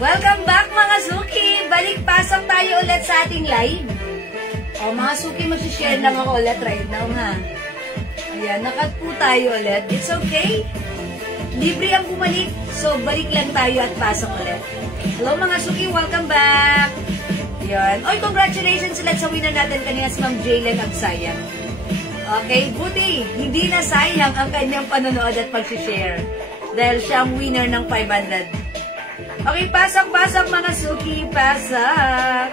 Welcome back mga Suki! Balik-pasok tayo ulit sa ating live. O mga Suki, mag-share lang ako ulit right now ha. Ayan, nakat po tayo ulit. It's okay. Libre ang bumalik. So, balik lang tayo at pasok ulit. Hello mga Suki, welcome back! Ayan. Oy, congratulations ulit sa winner natin kanina si Ma'am Jaylen Agsayang. Okay, buti. Hindi na sayang ang kanyang panonood at pag-share. Dahil siya ang winner ng 500. Okay, pasok-pasok mga Suki, pasok.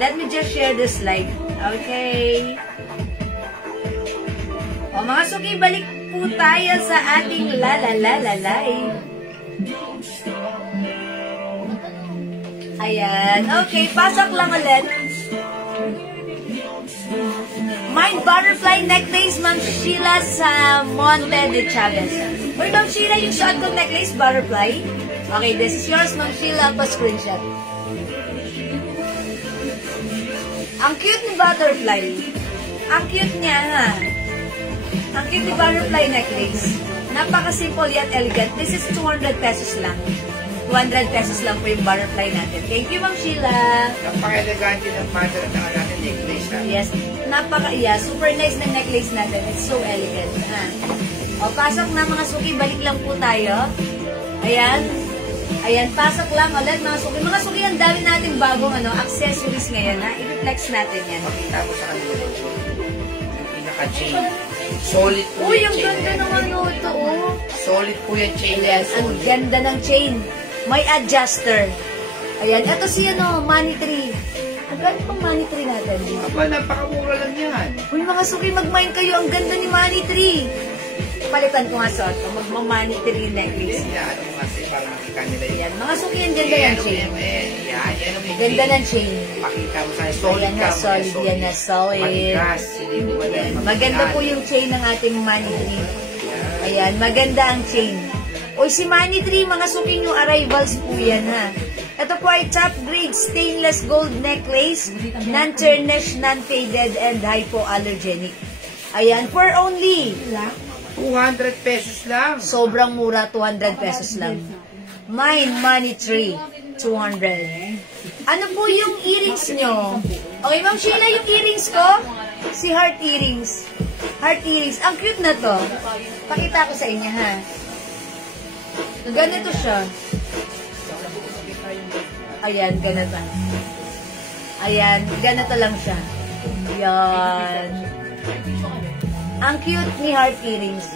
Let me just share this slide. Okay. O mga Suki, balik po tayo sa ating live. Ayan. Okay, pasok lang ulit. Mind butterfly necklace, Ma'am Sheila sa Monte de Chavez. Uy, Ma'am Sheila, yung suot kong necklace, butterfly. Okay, this is yours, Ma'am Sheila. Pa-screenshot. Ang cute ni butterfly. Ang cute niya, ha? Ang cute ni butterfly necklace. Napaka-simple yet elegant. This is 200 pesos lang. 200 pesos lang po yung butterfly natin. Thank you, Ma'am Sheila. Napaka-elegante ng pattern ng natin necklace, ha? Yes. Super nice na necklace natin. It's so elegant, ha? O, pasok na mga Suki. Balik lang po tayo. Ayan. Ayan, pasok lang ulit mga Suki. Mga Suki, ang dami nating bagong accessories ngayon, ha? I-reflex natin yan. Makita mo sa kanila. Yung pinaka-chain. Solid po Uy, yung ang chain. ganda naman yun ito, oh. Solid po yung chain. Yes, ang ganda ng chain. May adjuster. Ayan, ito si money tree. Ang ganda pang money tree natin. Aba, napakamura lang yan. Uy, mga Suki, mag-mine kayo. Ang ganda ni money tree. Palitan ko nga sa ito. Mag-money tree necklace. Yan, ano kasi para makita nila yun. Ayan, mga Suki, ang ganda ng chain. Yan, ang Ganda ng chain. makita mo sa solid Ayan ka. na, solid. Yan na, solid. Matigas. Hindi mo Ayan, maganda po yung chain ng ating money tree. Ayan, maganda ang chain. Uy, si money tree, mga Suki, yung arrivals po yan, ha. Ito po ay top grade stainless gold necklace, non-tarnished, non-faded, and hypoallergenic. Ayan, for only 200 pesos lang. sobrang mura, 200 pesos lang. Mine money tree, 200. Ano po yung earrings nyo? Okay, Ma'am Sheila, yung earrings ko, si heart earrings. Heart earrings. Ang cute na to. Pakita ko sa inyo, ha. Ganito siya. Ayan, ganito. Ayan, ganito lang siya. Yan. Ang cute ni heart earrings.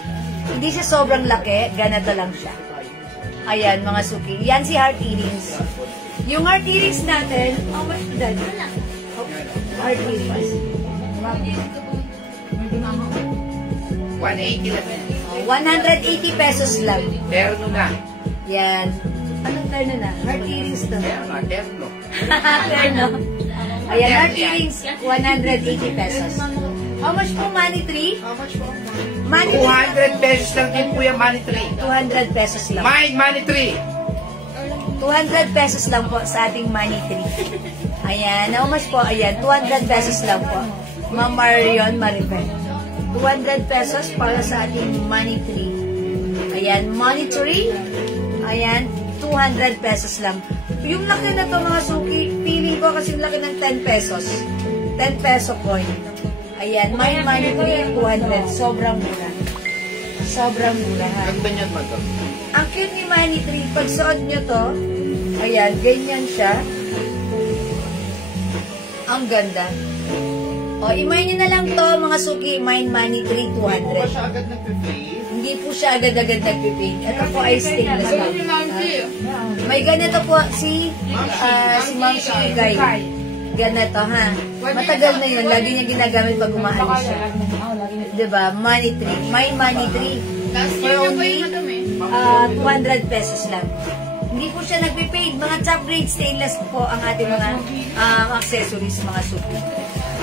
Hindi siya sobrang laki, ganito lang siya. Ayan, mga Suki. Yan si heart earrings. Yung heart earrings natin, how much is that? Heart earrings. 180 lang. 180 pesos lang. Terno na. Yan. Anong terno na? Heart earrings to. Terno. Terno. Ayan, heart earrings, 180 pesos. How much po, money tree? How much po? Money tree. 200 pesos lang din po yung money tree. 200 pesos lang. Mine money tree. 200 pesos lang po sa ating money tree. Ayan, how much po? Ayan, 200 pesos lang po. Ma'am Marion Maribel. 200 pesos para sa ating money tree. Ayan, money tree. Ayan, 200 pesos lang. Yung laki na to mga Suki, feeling ko kasi laki ng 10 pesos. 10 peso coin. Ayan, my money tree, 200. Sobrang mura. Sobrang mura, ha? Ganda niyan, madam. Ang cute ni money tree. Pag suot nyo to, ayan, ganyan siya. Ang ganda. O, imay nyo na lang to, mga Suki, mine money tree, 200. Hindi siya agad nagpipay. Hindi po siya agad-agad nagpiping. Ito po ay stainless. May ganito po si Ma'am Shigay. Ganito, ha? Matagal na yun. Lagi niya ginagamit pag umaalis siya. Diba? Money tree. My money tree. For only 200 pesos lang. Hindi po siya nagpipaid. Mga top grade stainless po ang ating mga accessories, mga Suki.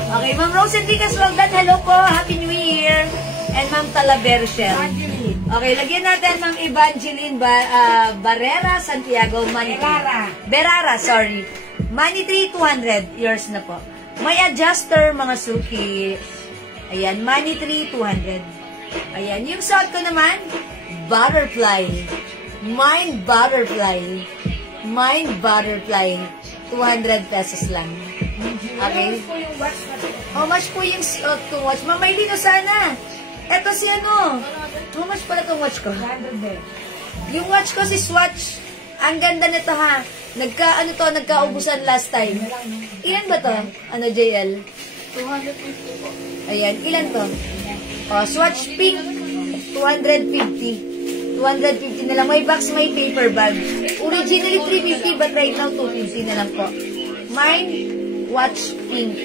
Okay, Ma'am Rose Enriquez Waldan, hello po. Happy New Year. And Ma'am Talabershel. Okay, lagyan natin Ma'am Evangeline Barrera Santiago Money Tree. Berara, sorry. Money Tree, 200. Yours na po. May adjuster, mga Suki. Ayan, Money Tree, 200. Ayan, yung suot ko naman, Butterfly. Mind Butterfly. Mind Butterfly. 200 pesos lang. Okay? How much po yung to watch? Mamaylin na sana. Eto si ano. How much pala itong watch ko? 100. Yung watch ko si Swatch. Ang ganda nito ha. Nagkaubusan last time. Ilan ba to? Ano, JL? 250 po. Ayan, ilan to? Swatch Pink. 250. 250 na lang. May box, may paper bag. Originally 350 but right now 250 na lang po. Mine, Watch Pink.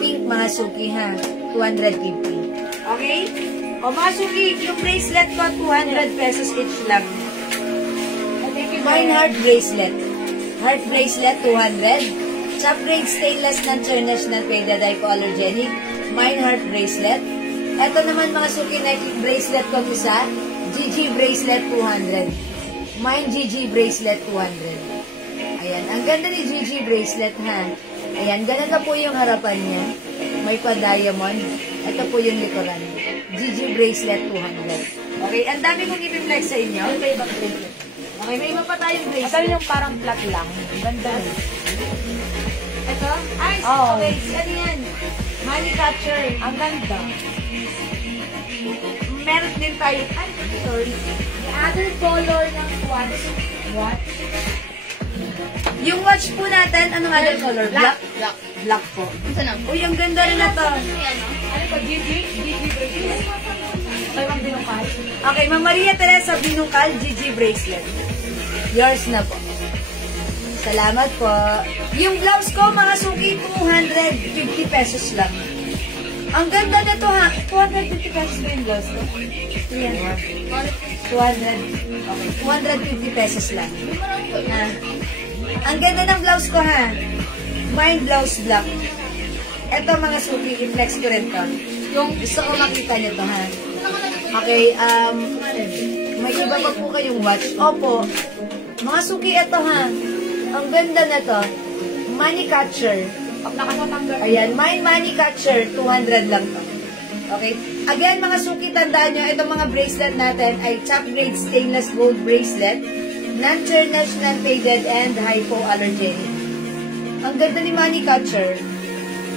Pink mga suki ha. 250. Okay? Mga suki, yung bracelet ko 200 pesos each lang. Mine heart bracelet. Heart bracelet 200. Chop grade stainless non-international faded hypoallergenic. Mine heart bracelet. Ito naman mga suki na bracelet ko isa. GG bracelet 200. Mine GG bracelet 200. Ayan, ang ganda ni GG bracelet ha. Ayan, ganun na po yung harapan niya. May pa-diamond. Ito po yung likuran. GG bracelet 200. Okay, ang dami kong i-reflex sa inyo. May ibang bracelet. Okay, may iba pa tayong bracelet. Ito yung parang flat lang. Ganda. Ito? Ay, okay. Ano yan? Money catcher. Ang ganda. Meron din tayo. Ay, sorry. The other color ng watch. What? Yung watch po natin, anong other color? Black? Black. Black po. Ito na. Uy, ang ganda rin na to. Ano pa? GG? GG bracelet. Ito yung binukal. Okay, Ma'am Maria Teresa Binungkal, GG bracelet. Yours na po. Salamat po. Yung blouse ko, mga suki, 250 pesos lang. Ang ganda nito ha. 250 pesos ba yung blouse ko? 200. Okay, 250 pesos lang. Ha? Ang ganda ng blouse ko ha. Mine blouse black. Ito mga suki, i-flex ko rin to. Yung gusto ko makita nyo to ha. Okay, may iba pa po kayong watch. Opo. Mga suki, ito ha. Ang ganda na to. Money catcher. Ayan, mine money catcher. 200 lang to. Okay? Again, mga suki, tandaan nyo, itong mga bracelet natin ay top grade stainless gold bracelet, non-international faded and hypoallergenic. Ang ganda ni money catcher.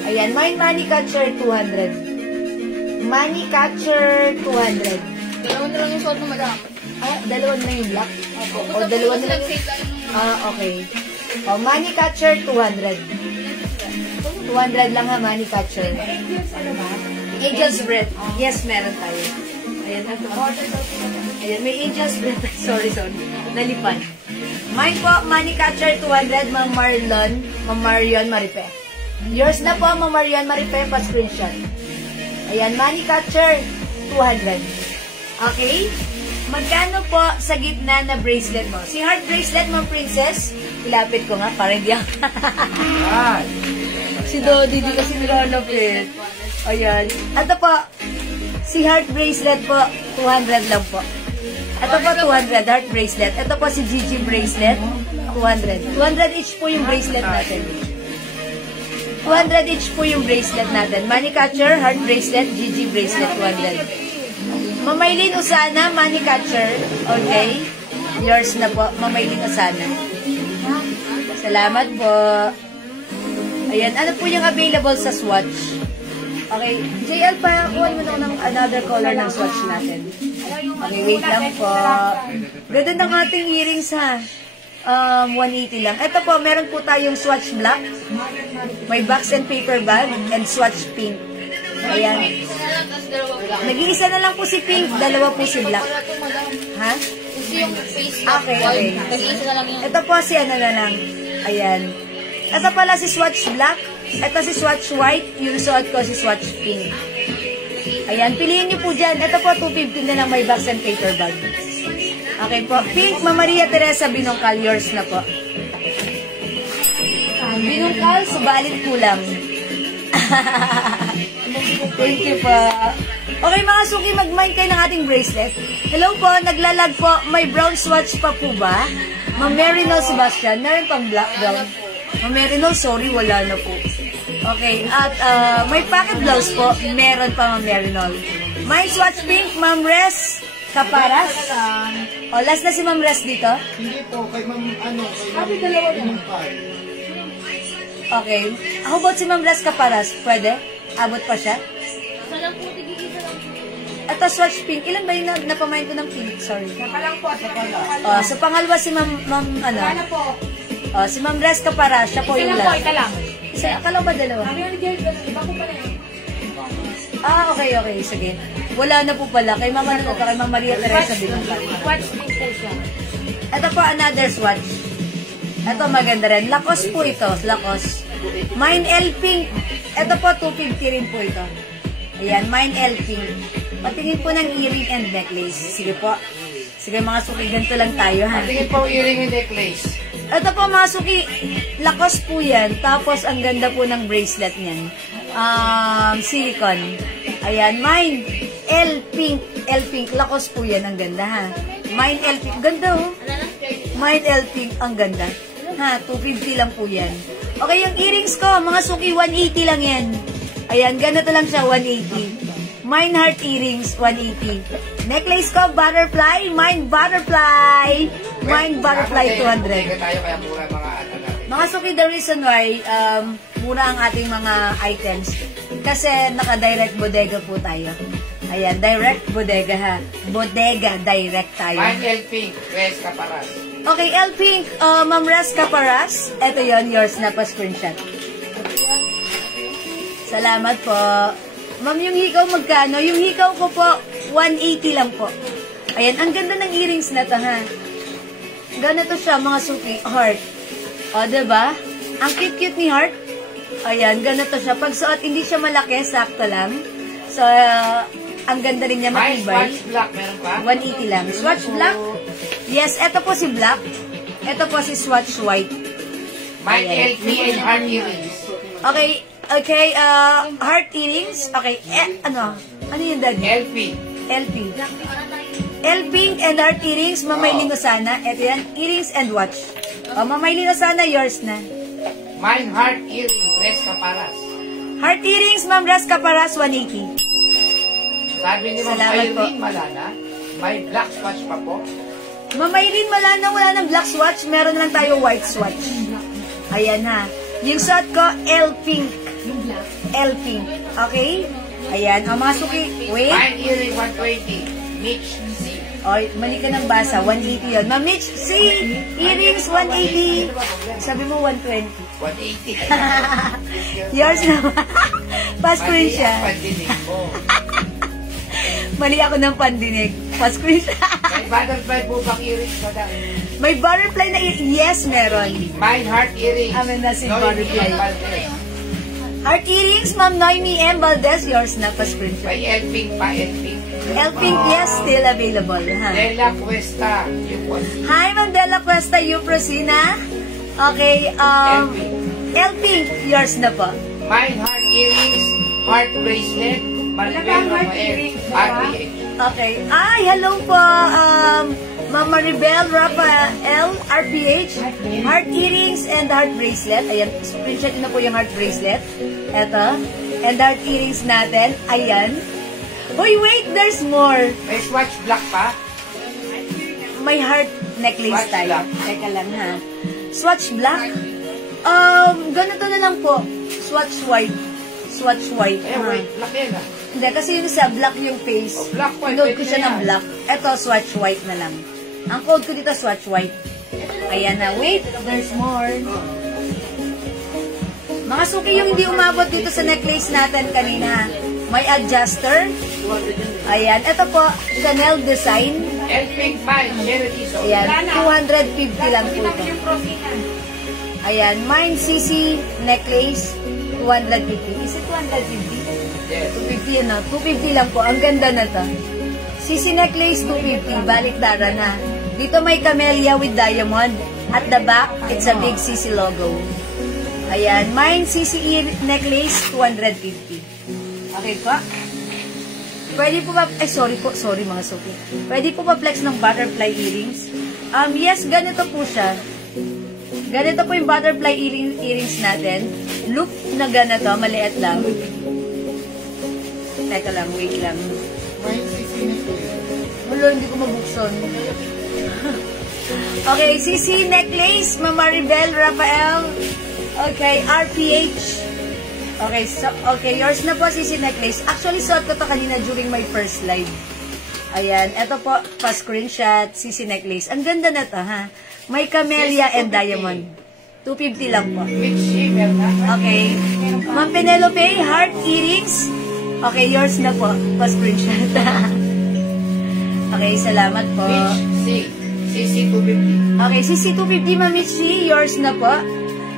Ayan, mine money catcher 200. Money catcher 200. Dalawa na lang yung suot mo, madam. Dalawa na yung black? O dalawa na lang. Okay. Money catcher 200. 200 lang ha, money catcher. Angel's breath. Yes, meron tayo. Ayan, ayan, may angel's breath. Sorry. Nalipan. Mine po, money catcher 200, Ma'am Marion Maripe. Yours na po, Ma'am Marion Maripe, pa-screenshot. Ayan, money catcher 200. Okay? Magkano po sa gitna na bracelet mo? Si heart bracelet, Ma'am Princess, ilapit ko nga para hindi ako. Si Dodi, di kasi nilalapit. Ayan. Ito po, si heart bracelet po, 200 lang po. Ito po, 200, heart bracelet. Ito po si GG bracelet, 200. 200 each po yung bracelet natin. 200 each po yung bracelet natin. Money catcher, heart bracelet, GG bracelet, 200. Mamaylin Usana, money catcher. Okay? Yours na po, Mamaylin Usana. Salamat po. Ayan, ano po yung available sa Swatch? Okay, JL, kuha mo na ng another color ng Swatch natin. Okay, wait lang po. Ganda ng ating earrings ha. 180 lang. Ito po, meron po tayong Swatch Black. May box and paper bag and Swatch Pink. Ayan. Nag-iisa na lang po si Pink, dalawa po si Black. Ha? Kasi yung face Okay. Nag-iisa na lang yun. Ito po si ano na lang. Ayan. Ito pala si Swatch Black. Ito si Swatch White. Yung suot ko si Swatch Pink. Ayan. Piliin niyo po dyan. Ito po 250 na lang, may box and paper bag. Okay po. Pink, Ma'am Maria Teresa Binungkal. Yours na po. Binungkal, subalit kulang. Thank you po. Okay mga suki, mag-mind kayo ng ating bracelet. Hello po, naglalag po. May brown swatch pa po ba? Ma'am Marinol Sebastian. Meron pang black brown. Ma'am Marinol, sorry, wala na po. Okay, at may pocket blouse po. Meron pa Ma'am Marinol. My swatch pink, Ma'am Res. Kaparas. O, last na si Ma'am Res dito. Hindi po, kay Ma'am, Sabi dalawa na. Okay. How about si Ma'am Res Kaparas? Pwede? Abot pa siya? Ito, swatch pink. Ilan ba yung napamain ko ng pink? Sorry. Saka lang po. So, pangalawa si Ma'am, ano? Sana po. Si Ma'am Res Kaparas. Siya po Isa yung lang po, last. isa lang. Isa, akala ba dalawa? Sabi nga ni Jerry, iba ko pala yun. Okay. Sige. Wala na po pala. Kay Mama na po, kay Ma'am Maria Teresa Binumba. Watch din po siya. Ito po, another swatch. Ito, maganda rin. Lacoste po ito. Lacoste. Mine L Pink. Ito po, 250 rin po ito. Ayan, Mine L Pink. Patingin po ng earring and necklace. Sige po. Sige, mga suki, ganito lang tayo, ha? Patingin po earring and necklace. Ito po, mga suki, Lacoste po yan. Tapos, ang ganda po ng bracelet niyan. Silicone. Ayan, Mine L Pink. L Pink. Lacoste po yan. Ang ganda, ha? Mine L Pink. Ganda, oh. Mine L Pink. Ang ganda. Ha, 250 lang po yan. Okay, yung earrings ko, mga suki, 180 lang yan. Ayan, ganito lang siya, 180. Mine heart earrings, 180. Necklace ko, butterfly. Mine butterfly. Mine butterfly, 200. Bodega tayo, kaya mura mga ano natin. Mga suki, the reason why mura ang ating mga items kasi naka-direct bodega po tayo. Ayan, direct bodega, ha. Bodega, direct tayo. Mine L Pink, Res Kaparas. Okay, L Pink, Ma'am Ras Kaparas. Ito yon, yours na pa screenshot. Salamat po. Ma'am, yung hikaw magkano? Yung hikaw ko po, 180 lang po. Ayan, ang ganda ng earrings na to, ha. Ganito siya, mga suki, heart. O, diba? Ang cute-cute ni heart. Ayan, ganito siya. Pag suot, hindi siya malaki, sakto lang. So, ang ganda rin niya, Mine matibay. Swatch Black, meron pa? 180 lang. Swatch black. Yes, ito po si black. Ito po si swatch white. Mine LP and heart earrings. Okay, heart earrings. Okay, ano yung daddy? LP. LP. L Pink and heart earrings, Mamaylin ko sana. Ito yan, earrings and watch. Mamaylin ko sana, yours na. Mine heart earring, Res Kaparas. Heart earrings, Ma'am Ras Kaparas, 180. Sabi ni Ma'am Salamat po. Irene Malana, may black swatch pa po. Mamaylin, wala ng black swatch. Meron lang tayo white swatch. Ayan, ha. Yung suot ko, L Pink. L Pink. Okay? Ayan. Mga suki, wait. Mine earring, 120. Mitch C. Oy, mali ka ng basa. 180 yun. Ma'am Mitch, see? Earrings, 180. Sabi mo, 120. 180. Yours naman. Pa-screen siya. Pandinig mo. Mali ako ng pandinig. Pa-screen siya. May butterfly po bang earrings, madam? May butterfly na yes, meron. Mine heart earrings. Amin na si Noemi butterfly. M. Valdez. Heart earrings, Ma'am Noemi M. Valdez. Yours na. Pa-screen siya. May L Pink pa, L Pink. L Pink, yes, still available. Ha? Della Cuesta. Yung po. Hi, Ma'am Della Cuesta, Prosina. Okay, L Pink, yours na po. Mine heart earrings, heart bracelet, Maribel Rafael, RPH. Okay. Ay, hello po, Ma'am Maribel Rafael, RPH. Heart earrings and heart bracelet. Ayan, screenshot na po yung heart bracelet. Eto. And heart earrings natin. Ayan. Uy, wait, there's more. May swatch black pa. May heart necklace Swatch tayo. black. Teka lang, ha. Swatch black? Ganito na lang po. Swatch white. Swatch white. Eh, wait, black yan ah. Hindi, kasi yun sa black yung face. Oh, black white, Pinode ko pwede siya na ng yan. black. Ito, swatch white na lang. Ang code ko dito, swatch white. Ayan na. Wait, there's more. Mga suki yung hindi umabot dito sa necklace natin kanina. May adjuster. Ayan. Ito po, Chanel design. L Pink pa, Charity Soul. Ayan, 250 lang po ito. Ayan, Mine CC necklace, 250. Is it 250? Yes. 250 yun, no? 250 lang po. Ang ganda na to. CC necklace, 250. Baliktaran na. Dito may camellia with diamond. At the back, it's a big CC logo. Ayan, Mine CC necklace, 250. Okay po. Pwede po ba, sorry mga suki. Pwede po ba flex ng butterfly earrings? Yes, ganito po siya. Ganito po yung butterfly earrings natin. Loop na ganito, maliit lang. Teka lang, wait lang. Wala, hindi ko mabuksan. Okay, CC necklace, Ma'am Maribel, Rafael. Okay, RPH. Okay, so, okay, yours na po, CC necklace. Actually, suot ko to kanina during my first live. Ayan, eto po, pa-screenshot, CC necklace. Ang ganda na to, ha? May camellia and diamond. 250 lang po. Okay. Ma'am Penelope, heart earrings. Okay, yours na po, pa-screenshot. Okay, salamat po. CC250. Okay, CC250, Ma'am Mitzi, yours na po.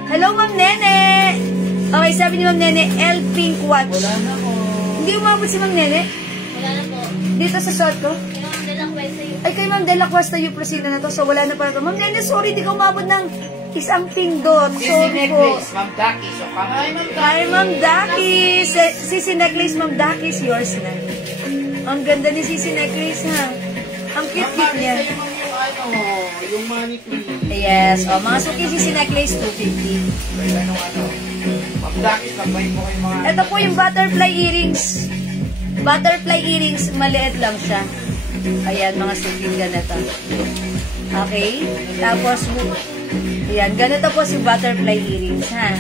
Hello, Ma'am Nene. Okay, sabi ni Ma'am Nene, L Pink Watch. Wala na po. Hindi umabot si Ma'am Nene? Wala na po. Dito sa shot ko? Kaya Ma'am Dela Cuesta yun. Ay, kay Ma'am Dela Cuesta yung prosina na to, so wala na para to. Ma'am Nene, sorry, di ka umabot ng isang pindot. CC Sorry po. necklace, Ma'am Daki. So, Hi, Ma'am Dakis. CC necklace, Ma'am Dakis, yours na. Ang ganda ni CC necklace, ha? Ang cute-cute niya. Yung manicure. Yes. O, mga suki CC necklace, 250. Ma'am Daki, sabay mo kayo mga... Ito po yung butterfly earrings. Butterfly earrings, maliit lang siya. Ayan, mga suki, ganito. Okay? Tapos, ayan, ganito po si butterfly earrings, ha?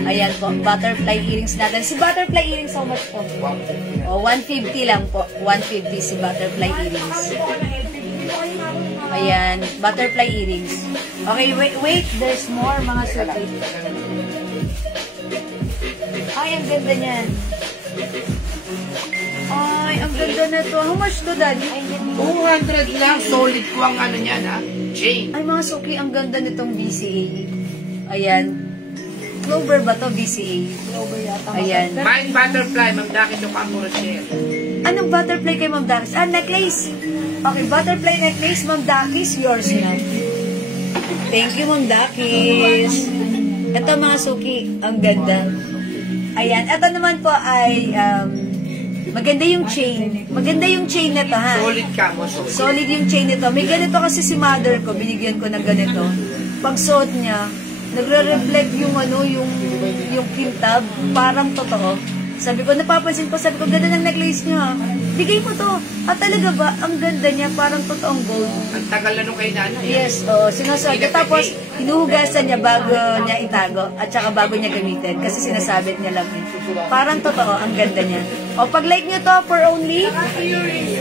Ayan po, butterfly earrings natin. Si butterfly earrings, how much po? O, 150 lang po. 150 si butterfly earrings. Ayan, butterfly earrings. Okay, wait, there's more, mga suki. Ay, ang ganda niyan. Ay, ang ganda na to. How much to, Daddy? 200 lang, solid ko ang ano niyan, ha? Chain. Ay, mga suki, ang ganda nitong BCA. Ayan. Clover ba to, BCA? Clover yata. Ayan. Mine butterfly, Ma'am Daki, so kamuro share. Anong butterfly kay Ma'am Dakis? Ah, necklace. Okay, butterfly necklace, Ma'am Dakis, yours na. Thank you, Ma'am Dakis. Ito, mga suki, ang ganda. Ayan, ito naman po ay, maganda yung chain. Maganda yung chain na to, ha? Solid ka mo, solid. Solid yung chain nito. May ganito kasi si mother ko, binigyan ko ng ganito. Pag suot niya, nagre-reflect yung ano, yung kintab, parang totoo. Sabi ko, napapansin ko, sabi ko, ganda ng necklace niya. Bigay mo to. At talaga ba, ang ganda niya, parang totoong gold. Ang tagal na nung kay nanay. Yes, sinusuot niya. Tapos, hinuhugasan niya bago niya itago at saka bago niya gamitin kasi sinasabit niya lang. Parang totoo, ang ganda niya. O, pag like niyo to for only,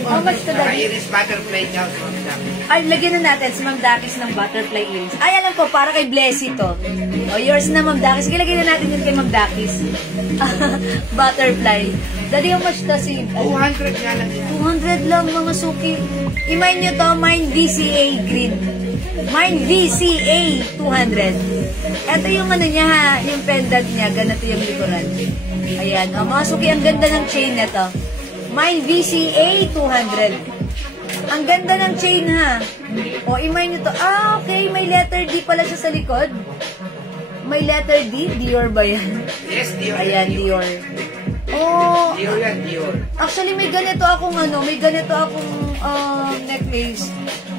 how much to that? Iris butterfly niya, Ma'am Daki. Ay, lagyan na natin si Ma'am Dakis ng butterfly earrings. Ay, alam ko, para kay Blessy to. O, yours na, Ma'am Dakis. Sige, lagyan na natin yun kay Ma'am Dakis. Butterfly. Daddy, how much to si... 200 nga lang yan. 200 lang, mga suki. I-mine nyo to, mine VCA green. Mine VCA 200. Ito yung ano niya, ha, yung pendant niya. Ganito yung likuran. Ayan, o, mga suki, ang ganda ng chain na to. Mine VCA 200. Ang ganda ng chain, ha. O, i-mine nyo to. Ah, okay. May letter D pala siya sa likod. May letter D? Dior ba yan? Yes, Dior. Ayan, Dior. Oh, Dior yan, Dior. actually, may ganito akong necklace.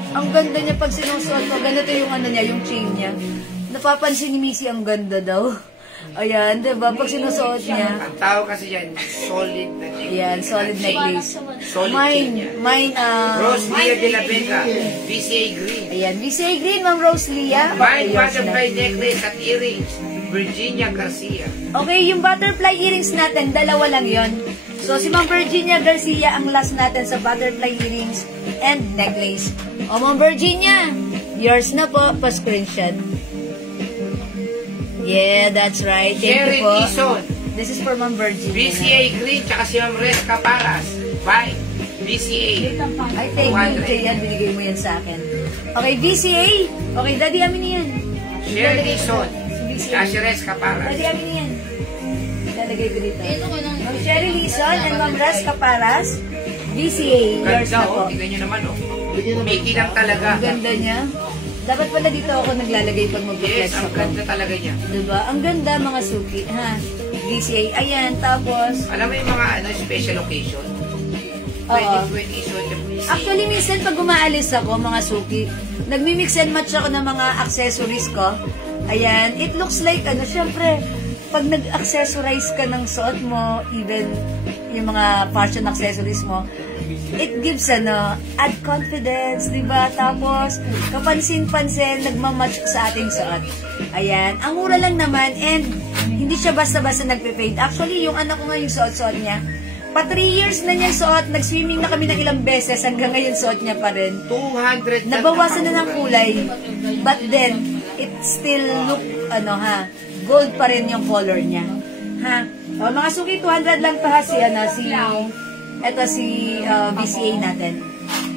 Ang ganda niya pag sinusuot ko. Ganito yung ano niya, yung chain niya. Napapansin ni Missy, ang ganda daw. Ayan, diba? Pag sinusuot niya. Ang tao kasi yan, solid na necklace. Ayan, solid necklace. Solid chain niya. Mine, Rose Lia de la Vega, VCA Green. ayan, VCA Green, Ma'am Rose Lia. Mine Okay, yours na. butterfly necklace at earrings, Virginia Garcia. Okay, yung butterfly earrings natin, dalawa lang yon. So, si Ma'am Virginia Garcia ang last natin sa butterfly earrings and necklace. O, Ma'am Virginia, yours na po, pa-screenshot. Yeah, that's right. Thank Sherry you po. Tison, This is for Ma'am Virginia. VCA Green, tsaka si Ma'am Res Caparas. Bye. VCA. Ay, thank you, Jayan. Binigay mo yan sa akin. Okay, VCA. Okay, Daddy, amin yan. Sherry Tison, Si tsaka si VCA. Res Caparas. Daddy, amin yan. Lalagay ko dito. Ito ko lang. Ma'am Sherry Lison and Ma'am Ras Caparas. VCA. Yours Ganda, na po. oh. Tignan nyo naman, oh. Mickey lang talaga. Ang ganda niya. Dapat pala dito ako naglalagay pag mag-flex Yes, ang ako. ganda talaga niya. Diba? Ang ganda, mga suki. Ha? VCA. Ayan, tapos... Alam mo yung mga special occasion? Oo. 2020 issue yung VCA. Actually, minsan pag umaalis ako, mga suki, nagmi-mix and match ako ng mga accessories ko. Ayan. It looks like, syempre, pag nag-accessorize ka ng suot mo, even yung mga fashion accessories mo, it gives, add confidence, di ba? Tapos, kapansin-pansin, nagmamatch sa ating suot. Ayan. Ang mura lang naman, and hindi siya basta-basta nagpe-fade. Actually, yung anak ko nga yung suot-suot niya, pa 3 years na niya suot, nag-swimming na kami ng ilang beses, hanggang ngayon suot niya pa rin. 200 Nabawasan na ng kulay, but then, it still look, gold pa rin yung color niya. Ha? O, mga suki, 200 lang to ha, si BCA natin.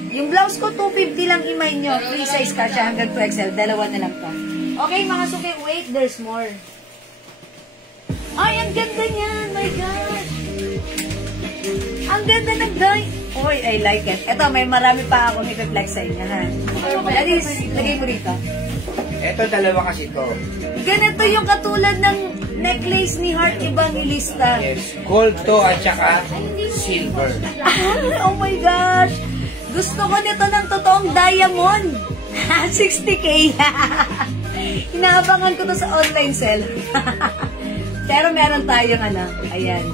Yung blouse ko, 250 lang imay nyo. Free size ka siya hanggang 2XL. Dalawa na lang to. Okay, mga suki, wait, there's more. Ay, ang ganda niyan, my gosh. Ang ganda ng dye. Oy, I like it. Ito, may marami pa akong i-flex sa inyo, ha? At least, lagay mo rito. Ito, dalawa kasi to. Ganito yung katulad ng necklace ni Heart Evangelista. Yes, gold to at saka silver. Oh my gosh! Gusto ko nito ng totoong diamond. 60K. Inaabangan ko to sa online sale. Pero meron tayong ayan.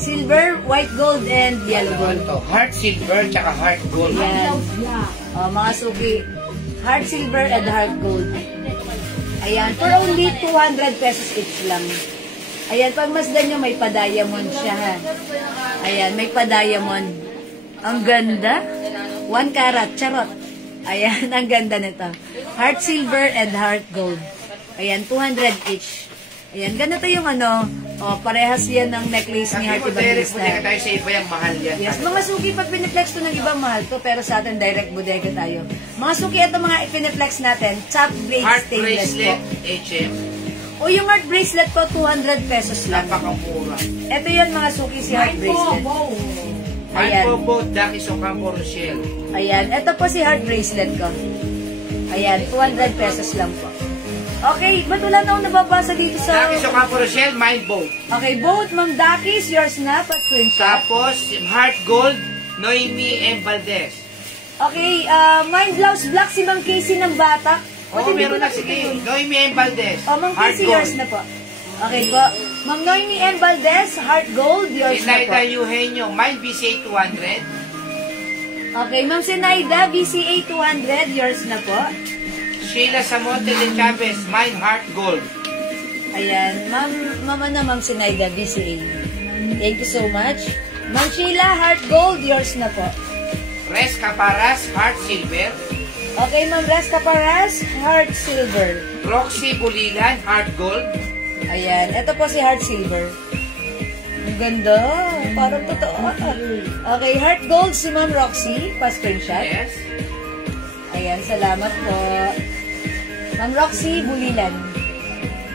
Silver, white gold, and yellow gold. To. Heart silver tsaka heart gold. Ayan. Mga suki. Heart silver and heart gold. Ayan. For only 200 pesos each lang. Ayan. Pag masdan nyo, may pa-diamond siya, ha. Ayan. May pa-diamond. Ang ganda. 1 carat. Charot. Ayan. Ang ganda nito. Heart silver and heart gold. Ayan. 200 each. Ayan. Ganito yung parehas yan ng necklace ni Heart Evangelista. Direct bodega tayo sa iba yung mahal yan. Yes, mga suki, pag piniplex to ng ibang mahal to, pero sa atin direct bodega tayo. Mga suki, ito mga ipiniplex natin, top grade Heart stainless bracelet, po. HM. O yung heart bracelet ko, 200 pesos lang. Napakamura. Ito yan mga suki, si heart bracelet. Ayan. Mine po, Daki Socampo Rochelle. Ayan, ito po si heart bracelet ko. Ayan, 200 pesos lang po. Okay, ba't wala na akong nababasa dito sa... Daki Socampo Rochelle, mine both. Okay, both, Ma'am Dakis, yours na, pa-screenshot. Tapos, heart gold, Noemi M. Valdez. Okay, mine blouse black si Ma'am Casey ng Batak. Oo, meron na, sige. Noemi M. Valdez. Ma'am Casey, yours na po. Okay po. Ma'am Noemi M. Valdez, heart gold, yours na po. Sinaida Eugenio, mine BCA 200. Okay, Ma'am Sinaida, BCA 200, yours na po. Sheila Samonte de Chavez, mine heart gold. Ayan, Ma'am Sinaida, BCA. Thank you so much. Ma'am Sheila, heart gold, yours na po. Res Caparas, heart silver. Okay, Ma'am Res Caparas, heart silver. Roxy Bulilan, heart gold. Ayan, ito po si heart silver. Ang ganda, parang totoo. Okay, heart gold si Ma'am Roxy, pa-screenshot. Yes. Ayan, salamat po. Ma'am Roxy Bulilan.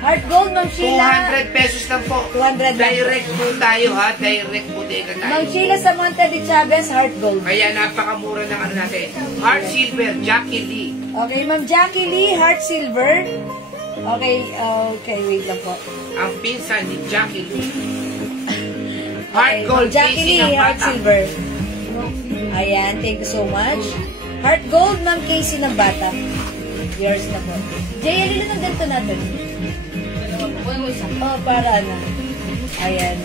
Heart gold, Ma'am Sheila. 200 pesos lang po. 200 lang. Direct po tayo ha. Direct bodega tayo. Ma'am Sheila Samonte de Chavez, heart gold. Kaya napakamura ng natin. Heart silver, Jackie Lee. Okay, Ma'am Jackie Lee, heart silver. Okay, wait lang po. Ang pinsan ni Jackie Lee. Heart Okay, gold, Jackie Casey Lee, ng heart Bata. silver. Ayan, thank you so much. Heart gold, Ma'am Casey ng Bata. Yours na po. Jay, alin ang ganito natin? Oh, para na. Ayan.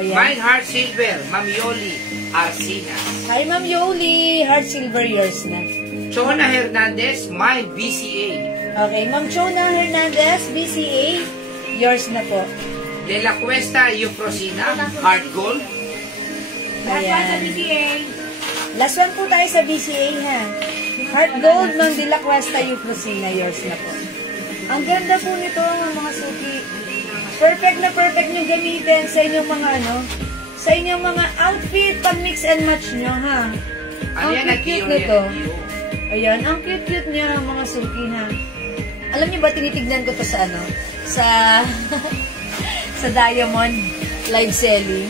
Ayan. Mine heart silver, Ma'am Yoli Arcina. Hi, Ma'am Yoli. Heart silver, yours na. Chona Hernandez, mine BCA. Okay, Ma'am Chona Hernandez, BCA. Yours na po. De La Cuesta Euprosina, heart gold. Ayan. Last one po tayo sa BCA, ha. Heart gold ng De La Cuesta Euprosina, yours na po. Ang ganda po nito, mga suki. Perfect na perfect nyo gamitin sa inyong mga sa inyong mga outfit, pag mix and match nyo, ha. Ano yan, Ang cute nito. Ayan, ang cute niya, mga suki, ha. Alam niyo ba, tinitignan ko to sa sa Diamond live selling.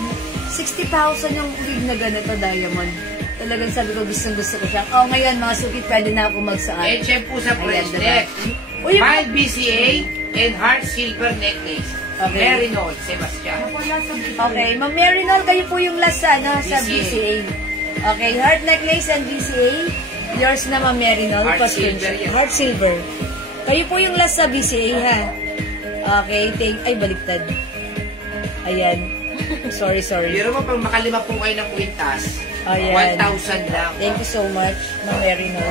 60,000 yung wig na ganito, Diamond. Talagang sabi ko, gusto ko siya. Oh, ngayon, mga suki, pwede na ako magsuot. HM po sa Ayan, bracelet. diba? Uy, Mine BCA and heart silver necklace. Okay. Merinol, Sebastian. Okay, Ma'am Marinol, kayo po yung last sa BCA. BCA. Okay, heart necklace and BCA. Yours na, Ma'am Marinol. Heart silver yan. Heart silver. Kayo po yung last sa BCA, ha? Okay, ay, baliktad. Ayan. Sorry. Pero mo, pag makalima po kayo ng kwintas, Ayan. 1,000 lang. Thank you so much, Ma'am Merino.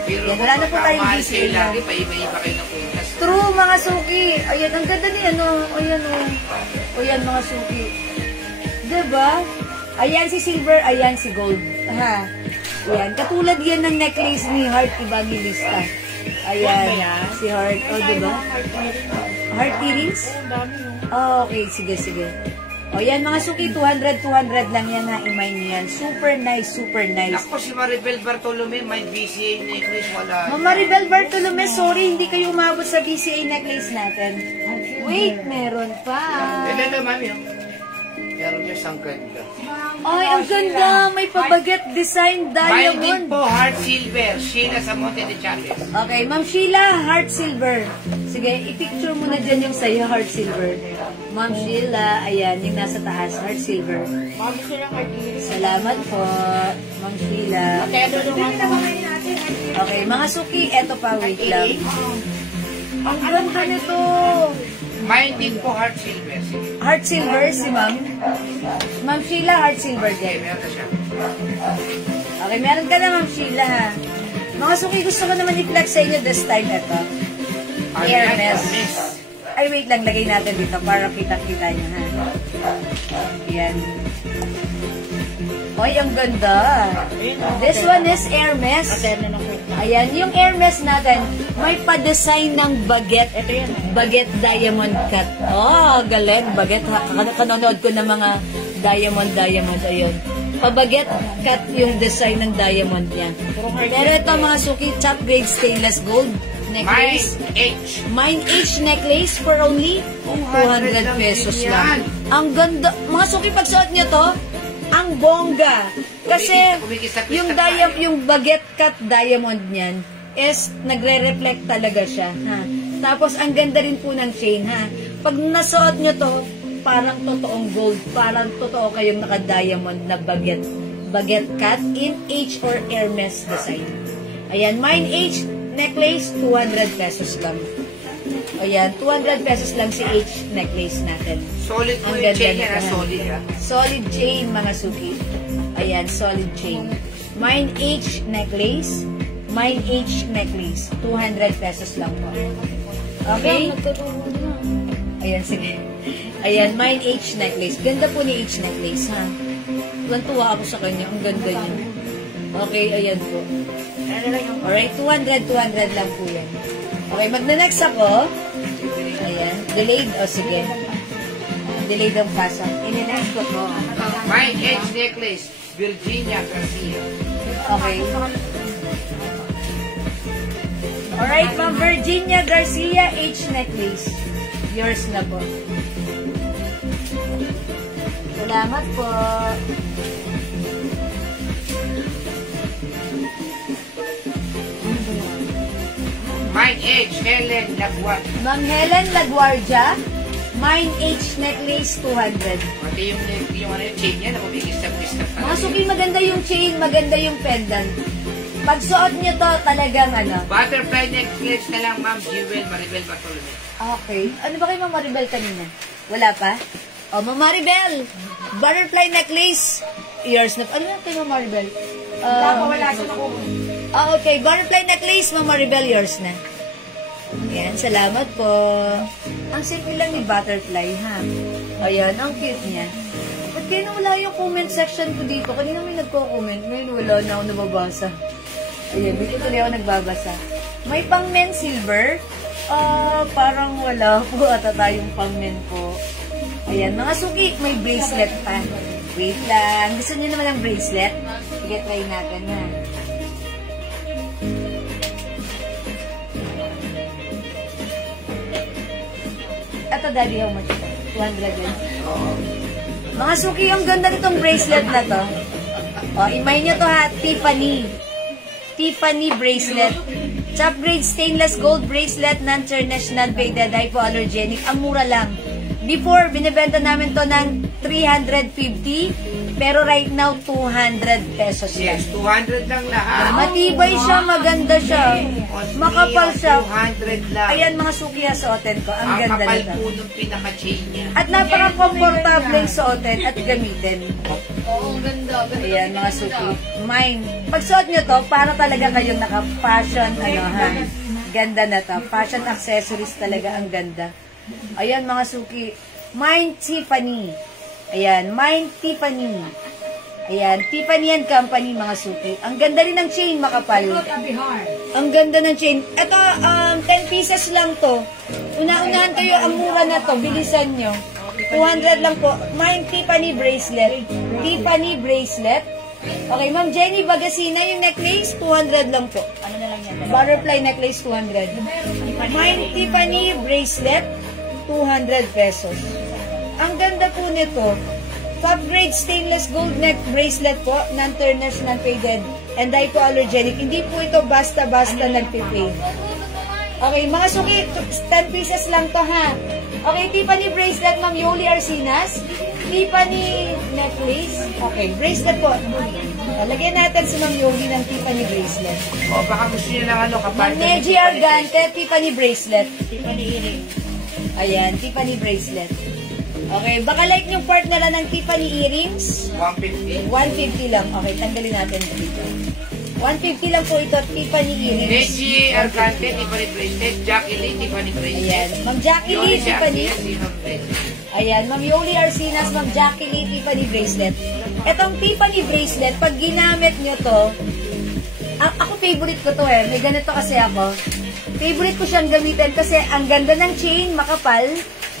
Pero Yan, wala na po tayong mahal BCA kayo na. lagi, paiba-iba kayo ng kwintas. True, mga suki. Ayan, ang ganda ni ano. Ayan, oh. Ayan, mga suki. Diba? Ayan si silver, ayan si gold. Ha? Ayan. Katulad yan ng necklace ni Heart Evangelista. Ayan. Si Heart. O, diba? Heart earrings? Oh, okay. Sige. O, yan mga suki. 200 lang yan ha. Imay niyan. Super nice. Ako si Maribel Bartolome, may BCA necklace, wala. Mama Maribel Bartolome, sorry, hindi kayo umabot sa BCA necklace natin. Wait, meron pa. Ito, mami. Meron niya isang ganda. Ay, ang ganda. May pabaget design Mayroon din diamond. po, heart silver. Sheila sa Monte de Chavez. Okay, Ma'am Sheila, heart silver. Sige, i-picture mo na dyan yung sa'yo, heart silver. Ma'am Sheila, ayan, yung nasa taas, heart silver. Salamat po, Ma'am Sheila. Okay, mga suki, eto pa, wait lang. Ang ganda nito. Mayroon din po, heart silver. Heart silver, si Ma'am. Ma'am Sheila, heart silver Okay, din. meron na siya. Okay, meron ka na, Ma'am Sheila, ha. Mga suki, gusto ko naman i-flex sa inyo this time, eto. Hermes. Ay, wait lang, lagay natin dito para kita-kita nyo, ha. Ayan. Ay, ang ganda. This one is Hermes. Ayan, yung Hermes natin, may pa-design ng baguette. Baguette diamond cut. Oh, galing. Baguette. Kanonood ko ng mga diamond. Ayun. Pa-baguette cut yung design ng diamond niya. Pero ito mga suki, top grade stainless gold necklace. Mine H necklace for only 200 pesos lang. Ang ganda. Mga suki, pagsuot nyo to, ang bongga. Kasi yung baguette cut diamond niyan is nagre-reflect talaga siya. Ha? Tapos ang ganda rin po ng chain. Ha? Pag nasuot nyo to, parang totoong gold. Parang totoo kayong naka-diamond na baguette cut in H or Hermes design. Ayan, Mine H necklace, 200 pesos lang. Ayan, 200 pesos lang si H necklace natin. Solid po Ang yung ganda chain nito, niya na ha? solid, ha? Solid chain, mga suki. Ayan, solid chain. Mine H necklace. Mine H necklace. 200 pesos lang po. Okay? Ayan, sige. Ayan, Mine H necklace. Ganda po ni H necklace, ha? Tuwan-tuwa ako sa kanya. Ang ganda niya. Okay, ayan po. Alright, 200 lang po yan. Okay, magna-next ako. Ayan, delayed. O, sige. Delayed ang pasa. Ine-next ko po. My H necklace, Virginia Garcia. Okay. Alright, Ma'am Virginia Garcia, H necklace. Yours na po. Salamat po. My H, Helen Laguat. Ma'am Helen Laguardia, Mine H necklace, 200. Pati yung chain niya, nakubigis-step-step Mga suki, maganda yung chain, maganda yung pendant. Pagsuot niyo to, talagang ano. Butterfly necklace na lang, Ma'am Jewel Maribel Bartolome. Okay. Ano ba kay Ma'am Maribel kanina? Wala pa? O, Ma'am Maribel, butterfly necklace. Yours na. Ano na kay Ma'am Maribel? Wala sa ako. Okay. Butterfly necklace, Ma'am Maribel, yours na. Ayan, salamat po. Ang simple lang ni butterfly, ha? Ayan, ang cute niya. Ba't kaya nawala yung comment section ko dito? Kanina may nagko-comment. Ngayon wala na ako nababasa. Ayan, dito tuloy ako nagbabasa. May pang men silver. Parang wala po ata tayong pang men po. Ayan, mga suki, may bracelet pa. Wait lang. Gusto niyo naman ang bracelet? Sige, try natin, ha? Ito, Daddy, how much? 200 din. Mga suki, ang ganda nitong bracelet na to. O, imay nyo to ha, Tiffany. Tiffany bracelet. Top grade stainless gold bracelet, non-tarnished, non-faded, hypoallergenic. Ang mura lang. Before, binibenta namin to ng 350. Pero right now, 200 pesos lang. Yes, 200 lang lahat. Matibay siya, maganda siya. Makapal siya. 200 lang. Ayan mga suki na suotin ko. Ang ganda kapal nito. po nung pinaka-chain niya. At napaka-komportable suotin at gamitin. Oo, ang ganda. Ayan mga suki. Mine. Pag suot nyo to, para talaga kayong naka-fashion, ano ha. Ganda na to. Fashion accessories talaga ang ganda. Ayan mga suki. Mine Tiffany. Ayan, Mine Tiffany. Ayan, Tiffany and Company mga suki. Ang ganda rin ng chain, makapal. Ang ganda ng chain. Ito, 10 pieces lang to. Una-unahan kayo, ang mura na to. Bilisan nyo. 200 lang po. Mine Tiffany bracelet. Tiffany bracelet. Okay, Ma'am Jenny Bagasina, yung necklace, 200 lang po. Ano na lang yan? Butterfly necklace, 200. Mine Tiffany bracelet, 200 pesos. Ang ganda po nito. Top grade stainless gold neck bracelet po, non-tarnished, non-faded, and hypoallergenic. Hindi po ito basta-basta nagpipade. Okay, mga suki, 10 pieces lang to ha. Okay, Tiffany bracelet, Ma'am Yoli Arcinas. Tiffany necklace. Okay, bracelet po. Lagyan natin si Ma'am Yoli ng Tiffany bracelet. O, baka gusto niya lang kapal. Ma'am Neji Argante, Tiffany bracelet. Tiffany earring. Ayan, Tiffany bracelet. Okay, baka like yung part na lang ng Tiffany earrings. 150. 150 lang. Okay, tanggalin natin dito. 150 lang po ito, Tiffany earrings. Neji Argante, Tiffany bracelet. Jackie Lee, Tiffany bracelet. Ayan, Ma'am Jackie Lee, Tiffany. bracelet. Ayan, Ma'am Yoli Arcinas, Ma'am Jackie Lee, Tiffany bracelet. Itong Tiffany bracelet, pag ginamit nyo to, ako favorite ko to eh. May ganito kasi ako. Favorite ko siyang gamitin kasi ang ganda ng chain, makapal.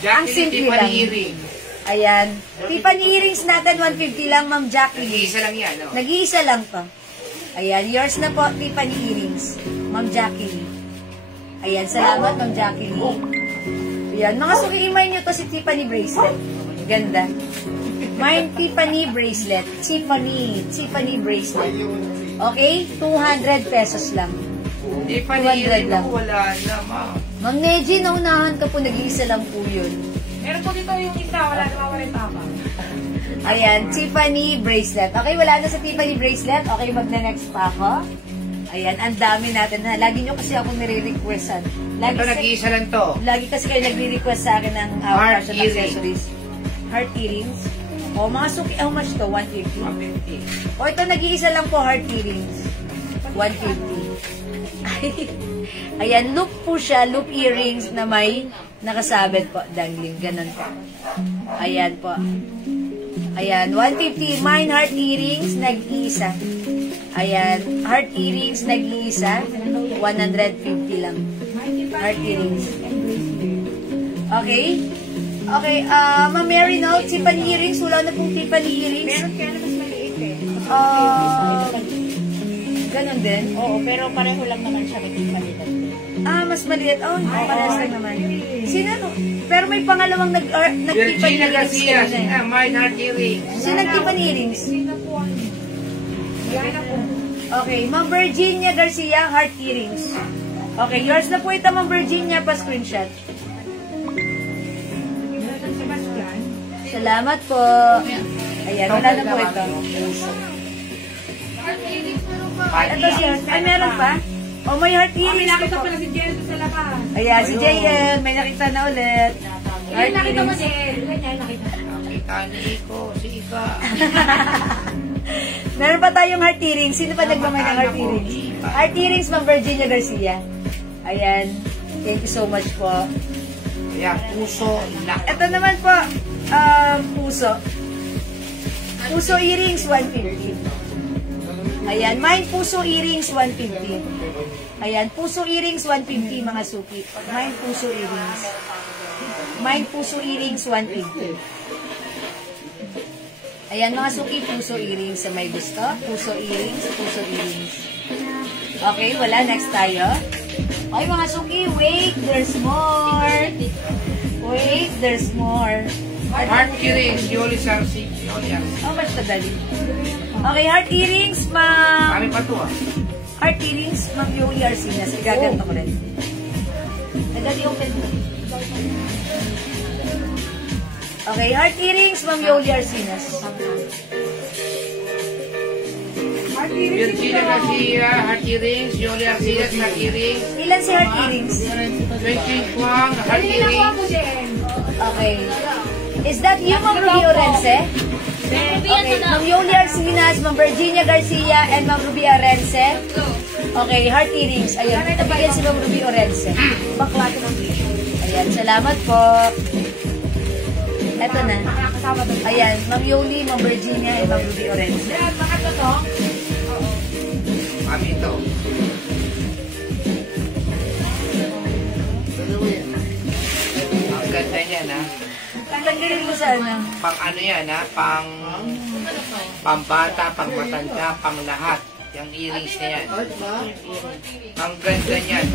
Ang Jackie Lee, simple Tiffany lang. earrings. Ayan. Tiffany earrings natin, 150 lang, Ma'am Jackie Lee. Isa lang yan, no? Nag-iisa lang to. Ayan, yours na po, Tiffany earrings. Ma'am Jackie Lee. Ayan, salamat, Ma'am Jackie Lee. Ayan, mga suki-imay nyo to si Tiffany bracelet. Ganda. Mine Tiffany bracelet. Tiffany bracelet. Okay? 200 pesos lang. Tiffany 200 earring lang. mo, wala na, ma'am. Ma'am Neji, naunahan ka po, nag-iisa lang po yun. Meron po dito yung isa, wala na mawarin pa. Ayan, Tiffany bracelet. Okay, wala na sa Tiffany bracelet. Okay, magna-next pa ako. Ayan, ang dami natin na. Lagi nyo kasi ako nire-requestan. Ito, nag-iisa lang to. Lagi kasi kayo nagre-request sa akin ng Heart fashion earring. accessories. Heart earrings. O, mga suki, how much to? 150. 150. O, ito nag-iisa lang po, heart earrings. 150. Ayan, loop po siya, loop earrings na may nakasabit po, dangling, ganun po. Ayan po. Ayan, 150. Mine heart earrings, nag-iisa. Ayan, heart earrings, nag-iisa. 150 lang. Heart earrings. Okay? Okay, Ma'am Mary, no? Tiffany earrings, wala na pong Tiffany earrings. Meron kaya na mas maliit eh. Ganun din. Oo, pero pareho lang naman siya may maliit. Mas maliit. Oh, parehas lang naman. Sino? Pero may pangalawang nag-Tiffany Virginia earrings Garcia, kanina eh. mine heart earrings. Sino nag-Tiffany earrings? Sino po ang... Yan na po. Okay, Ma'am Virginia Garcia, heart earrings. Okay, yours na po ito, Ma'am Virginia, pa-screenshot. Yung Sebastian. Salamat po. Ayan, wala na po ito. Ito siya. Ay, meron pa? Oh, may heart May earrings nakita po. pala si Jensen sa labas. Ayan, si JL, may nakita na ulit. Ay, nakita mo si El. Ganyan, nakita. Nakita ni Iko, si Ika. Meron pa tayong heart earrings. Sino pa nagmamay ng heart earrings? Heart earrings, Ma'am Virginia Garcia. Ayan. Thank you so much po. Kaya puso, lock. Ito naman po, puso. Puso earrings, 150. Ayan, mine puso earrings, 150. Ayan, puso earrings, 150 mga suki. Mine puso earrings. Mine puso earrings, 150. Ayan, mga suki, puso earrings sa may gusto. Puso earrings, puso earrings. Okay, wala. Next tayo. Ay, mga suki, wait, there's more. Wait, there's more. Heart earrings, Yoli Sarsi, Yoli Arsi. How much kadali? Okay, heart earrings, Ma'am. Kami pa to ah. Heart earrings, Ma'am Yoli Arcinas. Igaganto ko rin. Nagali yung pen. Okay, heart earrings, Ma'am Yoli Arcinas. Virginia Garcia, heart earrings. Yoli Arcidas, heart earrings. Ilan si heart earrings? Wenjing Kwang, heart earrings. Okay. Is that you, Ma'am Ruby Orense? Okay. Ma'am Yoli Arcinas, Ma'am Virginia Garcia, and Ma'am Ruby Orense. Okay, heart earrings. Ayan, nabigyan si Ma'am Ruby Orense. Baklate ng tissue. Ayan, salamat po. Eto na. Ayan, Ma'am Yoli, Ma'am Virginia, and Ma'am Ruby Orense. Mami ito. Ang ganda niyan, ha? Tanggalin mo sa ano? Pang ano yan, ha? Pang bata, pang matanda, pang lahat. Yung earrings na yan. Ang ganda niyan.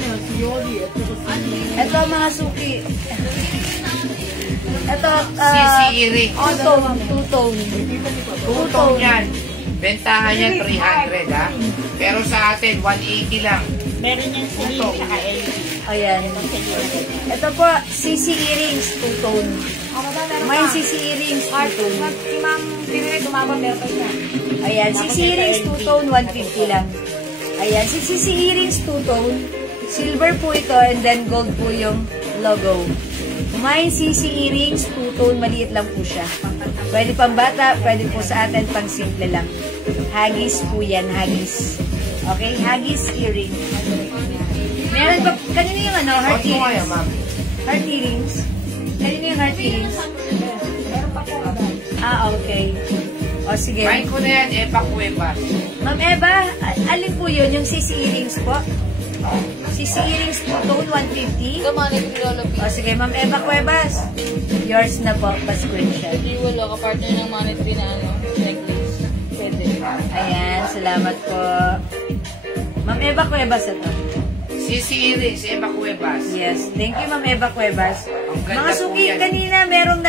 Ito mga suki. Ito, CC earrings. two-tone. Tutong yan. Bentahan yan 300, ha? Pero sa atin, 180 lang. Meron yung Tutong. Ayan. Ito po, CC earrings, two-tone. May CC earrings, two-tone. Si Ma'am Dinere dumabot, meron pa siya. Ayan, CC earrings, two-tone, 150 lang. Ayan, si CC earrings, two-tone. Silver po ito, and then gold po yung logo. May CC earrings, two-tone, maliit lang po siya. Pwede pang bata, pwede po sa atin, pang simple lang. Haggis po yan, haggis. Okay, haggis earring. Meron pa, kanina yung ano, heart Ito nga yan, earrings. ma'am. Heart earrings. Kanina yung heart earrings. Okay. O, sige. Kain ko na yan, Epa Cuevas. Ma'am Eva, alin po yun? Yung CC earrings po? CC earrings po, tone 150. Ito mga nagrilolo O, sige, Ma'am Eva Cuevas. Yours na po, pa-screenshot. Hindi wala, kapartner ng monetary na ano, necklace. Pwede. Ayan, salamat po. Ma'am Eva Cuevas ito. CC earrings, Epa Cuevas. Yes, thank you Ma'am Eva Cuevas. Ang ganda Mga po suki, yan. kanina merong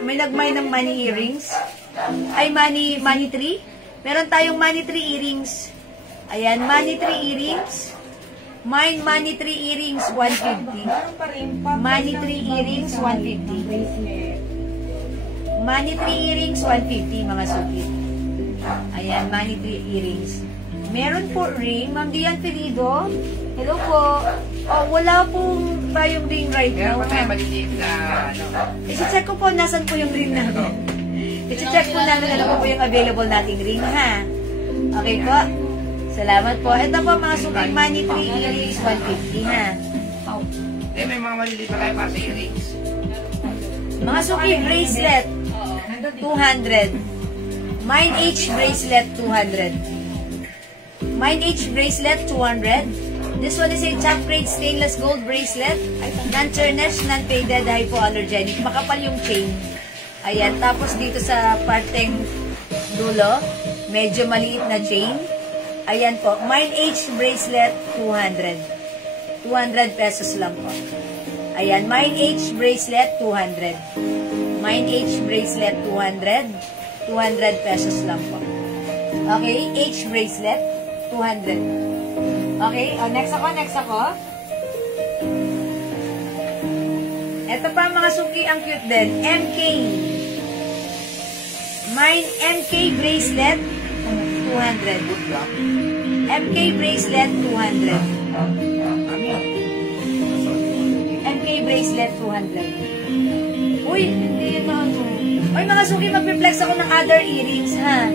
may nagmay ng money earrings. Ay, money tree. Meron tayong money tree earrings. Ayan, money tree earrings. Mine money tree earrings, 150. Money tree earrings, 150. Money tree earrings, 150, mga suki. Ayan, money tree earrings. Meron po ring, Ma'am Dian Felido. Hello po. Oh, wala pong tayong ring right now. Meron pa tayo maliliit na ano. I-check ko po nasan po yung ring namin. I-check po namin ano po yung available nating ring, ha? Okay po. Salamat po. Ito po mga suki, money tree earrings, 150, ha? Hindi, may mga maliliit pa tayo para sa earrings. Mga suki, bracelet, 200. Mine H bracelet, 200. Mine H bracelet, 200. This one is a top grade stainless gold bracelet. Non-tarnished, non-faded, hypoallergenic. Makapal yung chain. Ayan. Tapos dito sa parteng dulo, medyo maliit na chain. Ayan po. Mine H bracelet, 200. 200 pesos lang po. Ayan. Mine H bracelet, 200. Mine H bracelet, 200. 200 pesos lang po. Okay. H bracelet, 200. Okay. Oh, next ako. Ito pa mga suki, ang cute din. MK. Mine MK bracelet, 200. MK bracelet, 200. MK bracelet, 200. Uy, hindi yun ano. Uy, mga suki, mag-reflex ako ng other earrings, ha?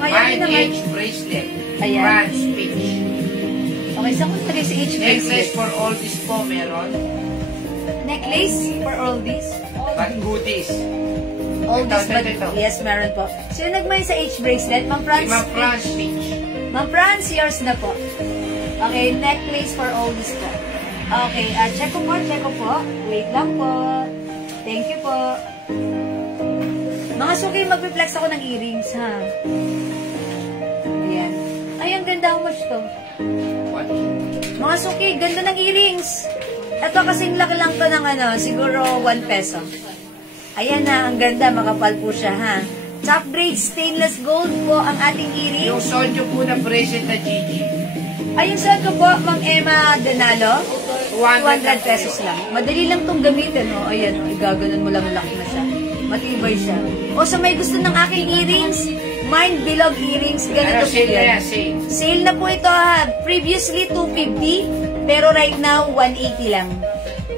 Ngayon naman. H bracelet. Ayan. France Peach. Okay, saan ko nalagay si H bracelet? Necklace for all this po meron. Necklace for all this? But goodies. All this, but Ito. yes, meron po. Sino nagmay sa H bracelet? Ma'am Si France? Ma'am France Peach. Ma'am France, yours na po. Okay, necklace for all this po. Okay, check ko po. Wait lang po. Thank you po. Mga suki, mag-reflex ako ng earrings, ha? Ayan. Ay, ang ganda. How much to? What? Mga suki, ganda ng earrings. Ito kasing laki lang to ng ano, siguro 1 peso. Ayan na, ang ganda. Makapal po siya, ha? Top grade stainless gold po ang ating earrings. Yung soldier po na bracelet na Gigi. Ayun saan ko po, Ma'am Emma Denalo? 200 pesos lang. Madali lang tong gamitin, oh. Ayan, oh, igaganon mo lang na siya. Matibay siya. O sa may gusto ng aking earrings, Mind Bilog Earrings. Ganito po sale na yan. yan, sale. Sale na po ito ha. Previously, 250. Pero right now, 180 lang.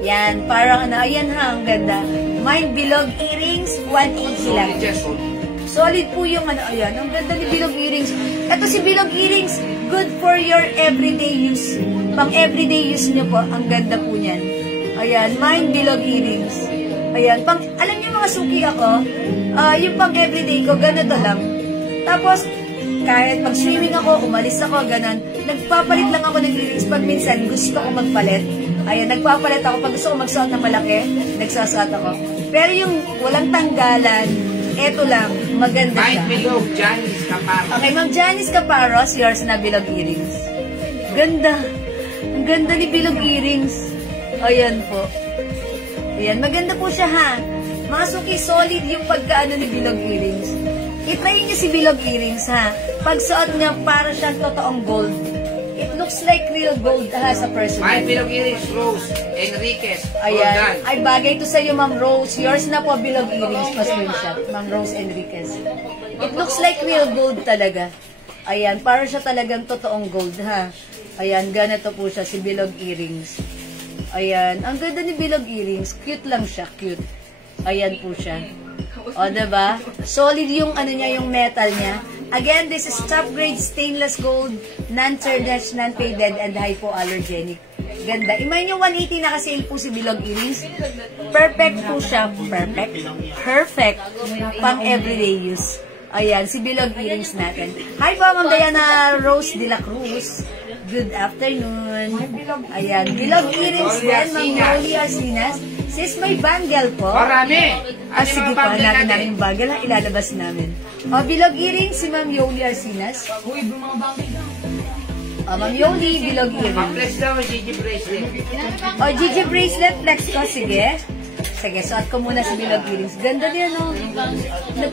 Yan. Parang ano, ayan ha, ang ganda. Mind Bilog Earrings, 180 lang. Solid po yung ano, ayan. Ang ganda ni Bilog Earrings. Ito si Bilog Earrings, good for your everyday use. Pang everyday use nyo po, ang ganda po niyan. Ayan, Mind Bilog Earrings. Ayan, pang, alam niyo mga suki ako, yung pang everyday ko, ganito lang. Tapos, kahit mag-swimming ako, umalis ako, ganon. Nagpapalit lang ako ng earrings pag minsan gusto ko magpalit. Ayan, nagpapalit ako. Pag gusto ko magsuot ng malaki, nagsasuot ako. Pero yung walang tanggalan, eto lang, maganda siya. Mind Bilog, Janice Caparos. Okay, Ma'am Janice Caparos, yours na Bilog Earrings. Ganda. Ang ganda ni Bilog Earrings. Ayan po. Ayan, maganda po siya ha. Mga suki, solid yung pagkaano ni Bilog Earrings. I-try niyo si Bilog Earrings ha. Pag suot niya, para siyang totoong gold. It looks like real gold ha sa person. Mind Bilog Earrings, Rose Enriquez. Ayan. Ay, bagay to sa'yo, Ma'am Rose. Yours na po, Bilog Earrings. Pa-screenshot. Ma'am Rose Enriquez. It looks like real gold talaga. Ayan, para siya talagang totoong gold ha. Ayan, ganito po siya, si Bilog Earrings. Ayan, ang ganda ni Bilog Earrings. Cute lang siya, cute. Ayan po siya. O, diba? Solid yung ano niya, yung metal niya. Again, this is top grade stainless gold, non-tarnished, non-faded, and hypoallergenic. Ganda. Imagine yung 180 nakasale po si Bilog Earrings. Perfect po siya. Perfect. Perfect. Pang everyday use. Ayan, si Bilog Earrings natin. Hi po, Ma'am Diana Rose de la Cruz. Good afternoon. Ayan, Bilog Earrings din, Ma'am Yoli Arsinas. Sis, may bangle po. Marami. Sige po, hanapin namin yung bangle. Ilalabas namin. O, Bilog Earrings, si Ma'am Yoli Arsinas. O, Ma'am Yoli, Bilog Earrings. Flex daw, Gigi Bracelet. O, Gigi Bracelet, flex ko, sige. Sige, suot ko muna si Bilog Earrings. Ganda din, no?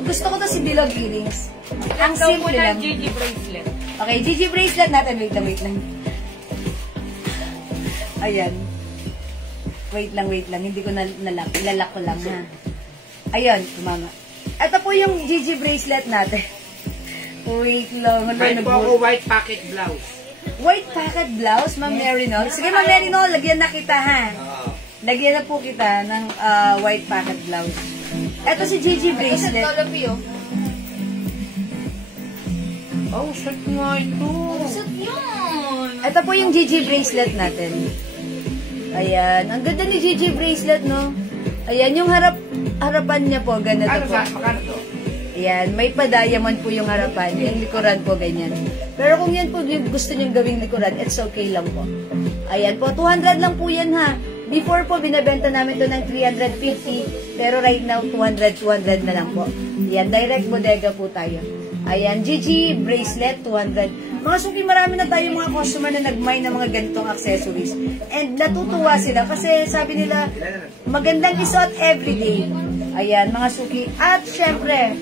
Gusto ko to si Bilog Earrings. Ang simple lang. Gigi bracelet. Okay, Gigi Bracelet natin. Wait lang. Ayan. Wait lang. Hindi ko nalak. Ilalak ko lang, ha. Ayan, kumama. Ito po yung Gigi Bracelet natin. Wait lang. May po ako white pocket blouse. White pocket blouse, Ma'am Marinol. Sige, Ma'am Marinol, lagyan na kita, ha. Lagyan na po kita ng white pocket blouse. Ito si Gigi Bracelet. Oh, shot nga ito. Ito po yung Gigi Bracelet natin. Ayan. Ang ganda ni Gigi Bracelet, no? Ayan, yung harapan niya po, ganito Ano po. ba? Makano to? Ayan, may pa-diamond po yung harapan. Yung likuran po, ganyan. Pero kung yan po yung gusto niyong gawing likuran, it's okay lang po. Ayan po, 200 lang po yan, ha. Before po, binabenta namin to ng 350. Pero right now, 200 na lang po. Ayan, direct bodega po tayo. Ayan, Gigi Bracelet, 200. Mga suki, marami na tayo mga customer na nag-mine ng mga ganitong accessories. And natutuwa sila kasi sabi nila, magandang isuot everyday. Ayan, mga suki. At syempre,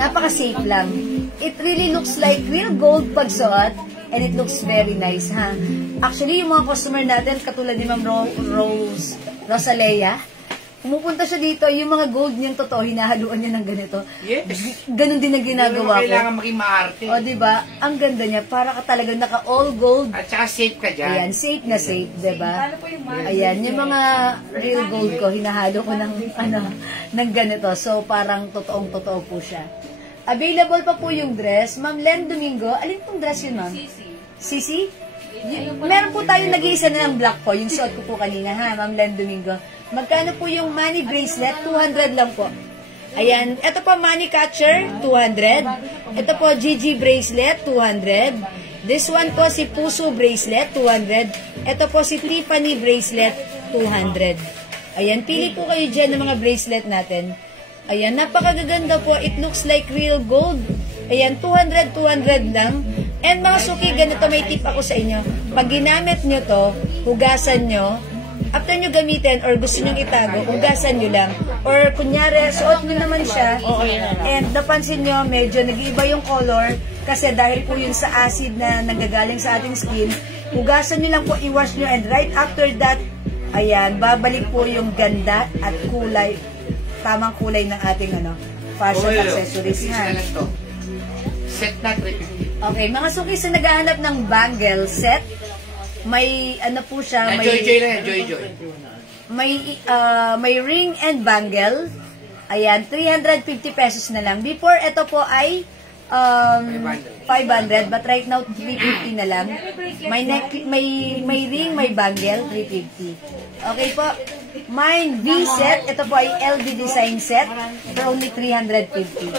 napaka-safe lang. It really looks like real gold pag suot. And it looks very nice, ha? Actually, yung mga customer natin, katulad ni Ma'am Rosalea, pumupunta siya dito, yung mga gold niyang totoo, hinahaluan niya ng ganito. Yes. Ganon din ang ginagawa ko. Kailangan maging maarte. O, diba? Ang ganda niya. Para ka talagang naka-all gold. At saka safe ka dyan. Ayan, safe na safe, diba? Ayan, yung mga real gold ko, hinahalo ko ng ganito. So, parang totoong-totoo po siya. Available pa po yung dress. Ma'am Len Domingo, alin pong dress yun, ma'am? Sisi? Meron po tayo nag-iisa na ng black po. Yung suot ko po kanina, ha, Ma'am Len Domingo. Magkano po yung money bracelet? 200 lang po. Ayan. Ito po, money catcher, 200. Ito po, Gigi bracelet, 200. This one po, si Puso bracelet, 200. Ito po, si Tiffany bracelet, 200. Ayan, pili po kayo dyan ng mga bracelet natin. Ayan, napakaganda po. It looks like real gold. Ayan, 200 lang. And mga suki, ganito may tip ako sa inyo. Pag ginamit nyo to, hugasan nyo. After nyo gamitin or gusto nyo itago, hugasan nyo lang. Or kunyari, suot nyo naman siya. And napansin nyo, medyo nag-iiba yung color. Kasi dahil po yun sa acid na nanggagaling sa ating skin, hugasan nyo lang po, i-wash nyo. And right after that, ayan, babalik po yung ganda at kulay. Tamang kulay ng ating fashion accessories, Isa ha? lang to. Set na 350. Okay, mga suki sa naghahanap ng bangle set, may ano po siya, may Joy-joy lang yan, joy-joy. may ring and bangle. Ayan, 350 pesos na lang. Before, ito po ay 500, but right now 350 na lang. May ring, may bangle, 350. Okay po. Mine V set, ito po ay LV design set for only 350.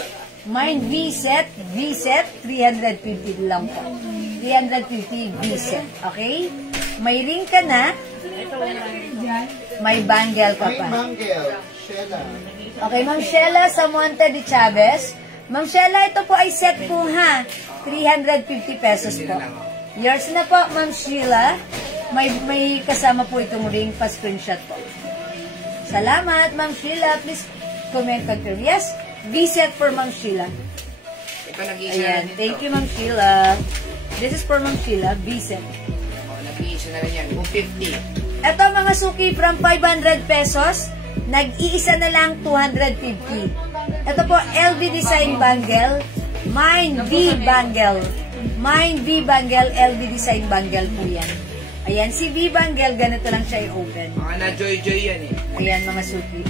Mine V set, 350 lang po. 350 V set, okay? May ring ka na, may bangle ka pa. Okay, Ma'am Sheila Samonte de Chavez. Ma'am Sheila, ito po ay set po, ha? 350 pesos po. Yours na po, Ma'am Sheila. May kasama po itong ring, pa-screenshot po. Salamat, Ma'am Sheila. Please comment, confirm. Yes, V-set for Ma'am Sheila. Ito nag-iisa Ayan, na thank you, Ma'am Sheila. This is for Ma'am Sheila, V-set. Nag-iisa na rin yan, 250. Ito, mga suki, from 500 pesos, nag-iisa na lang 250. Ito po, LV Design Bangle, Mine V Bangle. Mine V Bangle, LV Design Bangle po yan. Ayan, si V Bangle, ganito lang siya i-open. Mga na-joy-joy yan eh. Ayan, mga suki.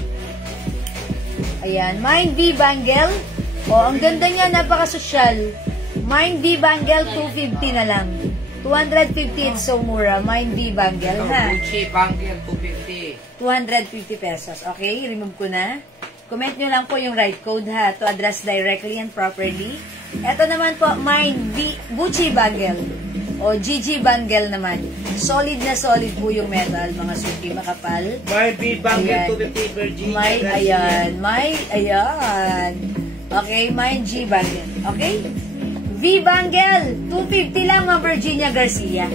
Ayan, Mine V Bangle. O, ang ganda niya, napaka-sosyal. Mine V Bangle, 250 na lang. 250, it's so mura. Mine V Bangle, ha? Gucci, Bangle, 250. 250 pesos. Okay, remove ko na. Comment nyo lang po yung right code, ha, to address directly and properly. Ito naman po, Mine V Gucci Bangle. O, GG Bangle naman. Solid na solid po yung metal, mga suki, makapal. Barbie, Bangle, Ayan. 250, Virginia. Ayan. Okay, Mine G Bangle. Okay? V Bangle, 250 lang, Ma'am Virginia Garcia.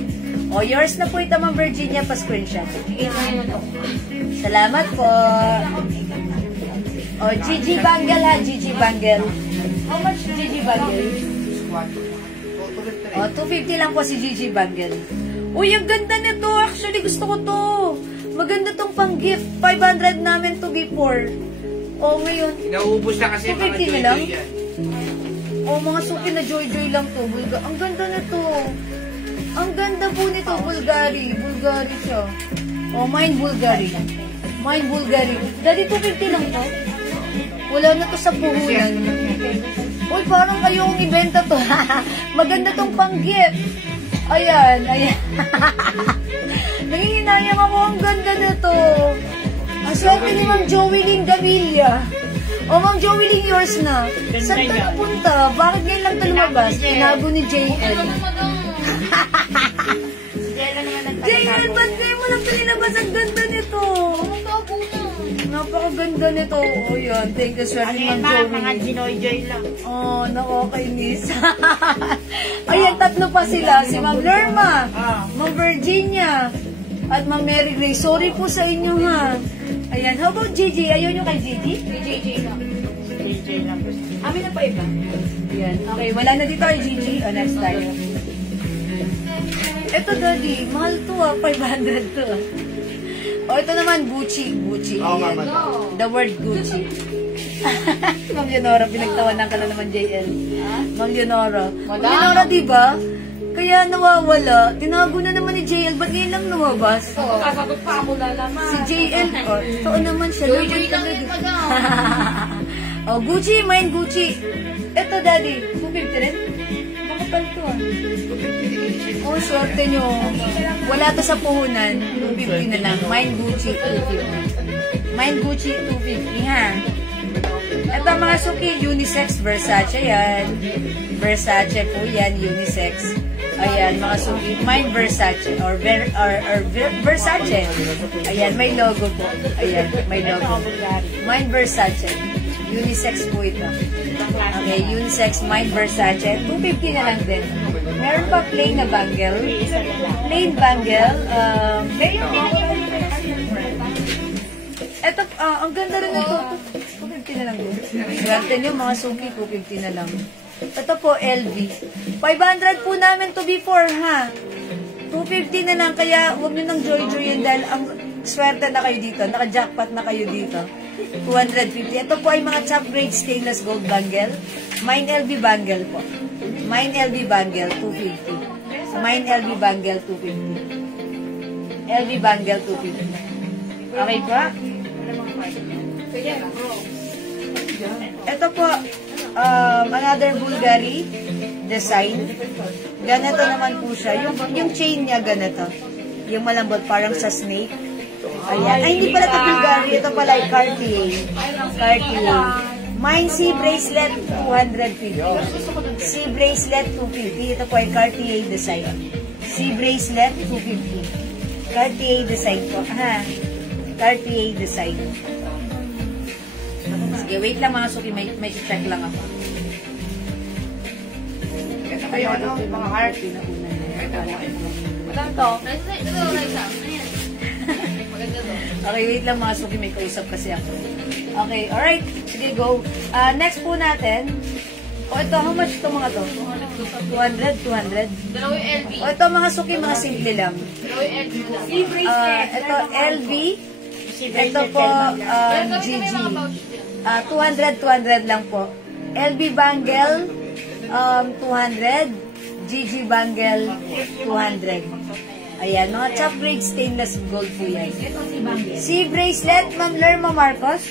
O, yours na po ito, Ma'am Virginia, pa-screenshot. Salamat po. O, GG Bangle, ha, GG Bangle. How much GG Bangle? O, 250 lang po si GG Bangle. Uy, ang ganda nito. Actually, gusto ko to. Maganda tong pang-gift. 500 namin to before. O, ngayon. Inaubos na kasi 250 mga na joy-joy lang? yan. O, mga suki na joy-joy lang to. Ang ganda nito. Ang ganda po nito. Bulgari. Bulgari siya. O, mine Bulgari. Mine Bulgari. Daddy, 250 lang to. Wala na to sa puhunan. Uy, parang kayong ibenta to. Maganda tong pang-gift. Ayan, ayan. Nangihinayang ako. Ang ganda nito. Ang swerte ni Ma'am Joeline Gavilia. O, Ma'am Joeline, yours na. Saan ka napunta? Bakit ngayon lang ito lumabas? Tinago ni JL. JL, ba't ngayon mo lang pinilabas? Ang ganda nito. Napakaganda nito. O, yan. Thank you, swerte ni Ma'am Joeline. Mga ginoy-joy lang. Oh, nakakainis. Ayan, tatlo pa sila. Si Ma'am Lerma, Ma'am Virginia, at Ma'am Mary Grace. Sorry po sa inyo, ha. Ayan, how about Gigi? Ayaw nyo kay Gigi? JJ lang. JJ lang. Amin na pa iba. Ayan, okay. Wala na dito kay Gigi. O, next tayo. Ito, Daddy. Mahal to, 500 to. O, ito naman, Gucci. Gucci. Ayan. The word Gucci. Ma'am Leonora, pinagtawanan ka na naman, JL. Ma'am Leonora. Ma'am Leonora, diba? Kaya nawawala. Tinago na naman ni JL. Ba't ngayon lang lumabas? Kasagot pa mo lalaman. Si JL, oh, totoo naman siya. Joy-joy lang yun, Oh, Gucci, mine Gucci. Ito, Daddy. 250 rin? Makapal to, Oh, swerte nyo. Wala to sa puhunan. 250 na lang. Mine Gucci, 250. Mine Gucci, 250, ha? Ito, mga suki, unisex, Versace yan. Versace po yan, unisex. Ayan, mga suki. Mine Versace or Versace. Ayan, may logo po. Ayan, may logo. Mine Versace. Unisex po ito. Okay, unisex, mine Versace. 250 na lang din. Meron pa plain na bangle. Plain bangle. Ito, ang ganda rin na ito. 250 na lang din. Swerte nyo, mga suki, 250 na lang. Ito po, LV. 500 po namin to before, ha? 250 na lang, kaya huwag nyo nang joy-joyin dahil ang swerte na kayo dito. Naka-jackpot na kayo dito. 250. Ito po ay mga top grade stainless gold bangle. Mine LB bangle po. Mine LB bangle, 250. Mine LB bangle, 250. LB bangle, 250. Okay po? Ito po, another Bulgari design. Ganito naman po siya. Yung chain niya ganito. Yung malambot, parang sa snake. Ayan. Ay, hindi pala ito Bulgari. Ito pala ay Cartier. Cartier. Mine C bracelet, 250. C bracelet, 250. Ito po ay Cartier design. C bracelet, 250. Cartier design po. Ha? Cartier design. Sige, wait lang mga suki. May check lang ako. Ito kayo, ano? Mga heart. Maganda to. Ito, Raisa. Maganda to. Okay, wait lang mga suki. May kausap kasi ako. Okay, alright. Sige, go. Next po natin. Ito, how much ito mga to? 200, 200. Dalawa yung LV. Ito mga suki, mga simple lang. Dalawa yung LV na lang. Ito, LV. Ito po, GG. 200, 200 lang po. LV bangle, 200. GG bangle, 200. Ayan, mga top grade stainless gold po yan. C bracelet, Ma'am Lerma Marcos.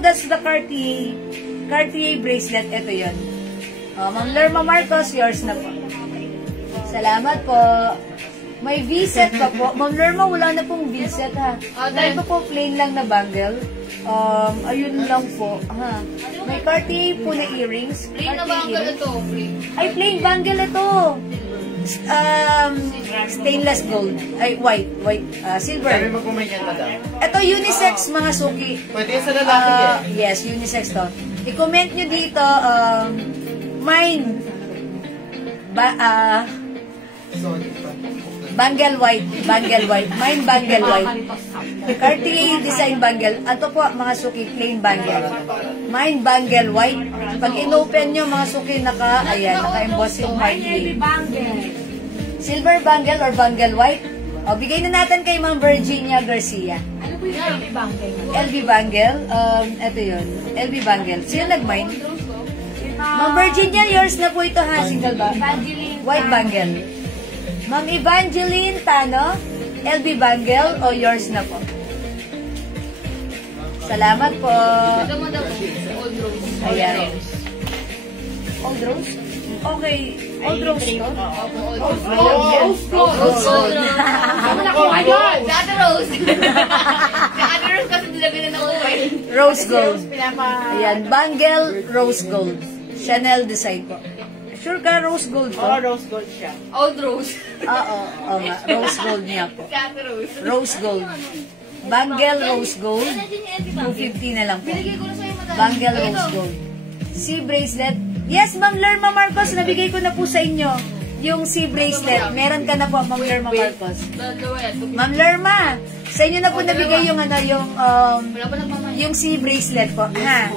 That's the Cartier bracelet. Ito yun. Ma'am Lerma Marcos, yours na po. Salamat po. May V-set pa po. Ma'am Lerma, wala na pong V-set ha. Ito po plain lang na bangle. Ayun lang po. Ha. May Cartier po na earrings. Plain na bangle ito. Ay, plain bangle ito. Stainless gold. Ay, white. Silver. Sabi mo kung may yan, madam. Ito unisex mga suki. Pwede yan sa lalaki eh. Yes, unisex to. I-comment nyo dito, mine, bangle white, mine bangle white. Cartier design bangle. Ito po mga suki, plain bangle. Mine bangle white. Pag in-open nyo mga suki, naka-emboss yung Cartier. Silver bangle or bangle white. O, bigay na natin kay Ma'am Virginia Garcia. Ano po yung LV bangle? LV bangle. Ito yun. LV bangle. Sino nag-mine? Ma'am Virginia, yours na po ito ha. Single ba? White bangle. Ma'am Evangeline Tano, LV bangle o yours na po? Salamat po. Ito mo daw. Old rose. Ayan. Old rose? Okay. Old rose to? Old rose. Old rose. Ano na kung ayun? The other rose. The other rose kasi nilagay na oil. Rose gold. Ayan. Bangle, rose gold. Chanel design po. Sure ka, rose gold to? Rose gold siya. Old rose. Oo. Oo nga. Rose gold niya po. The other rose. Rose gold. Bangle, rose gold. 250 na lang po. Binigay ko na sa'yo madami. Bangle, rose gold. C bracelet. Yes, Ma'am Lerma Marcos, nabigay ko na po sa inyo yung C bracelet. Meron ka na po, Ma'am Lerma Marcos. Dalawa yan. Ma'am Lerma, sa inyo na po nabigay yung Wala pa nagmamahal. yung C bracelet po. Ha?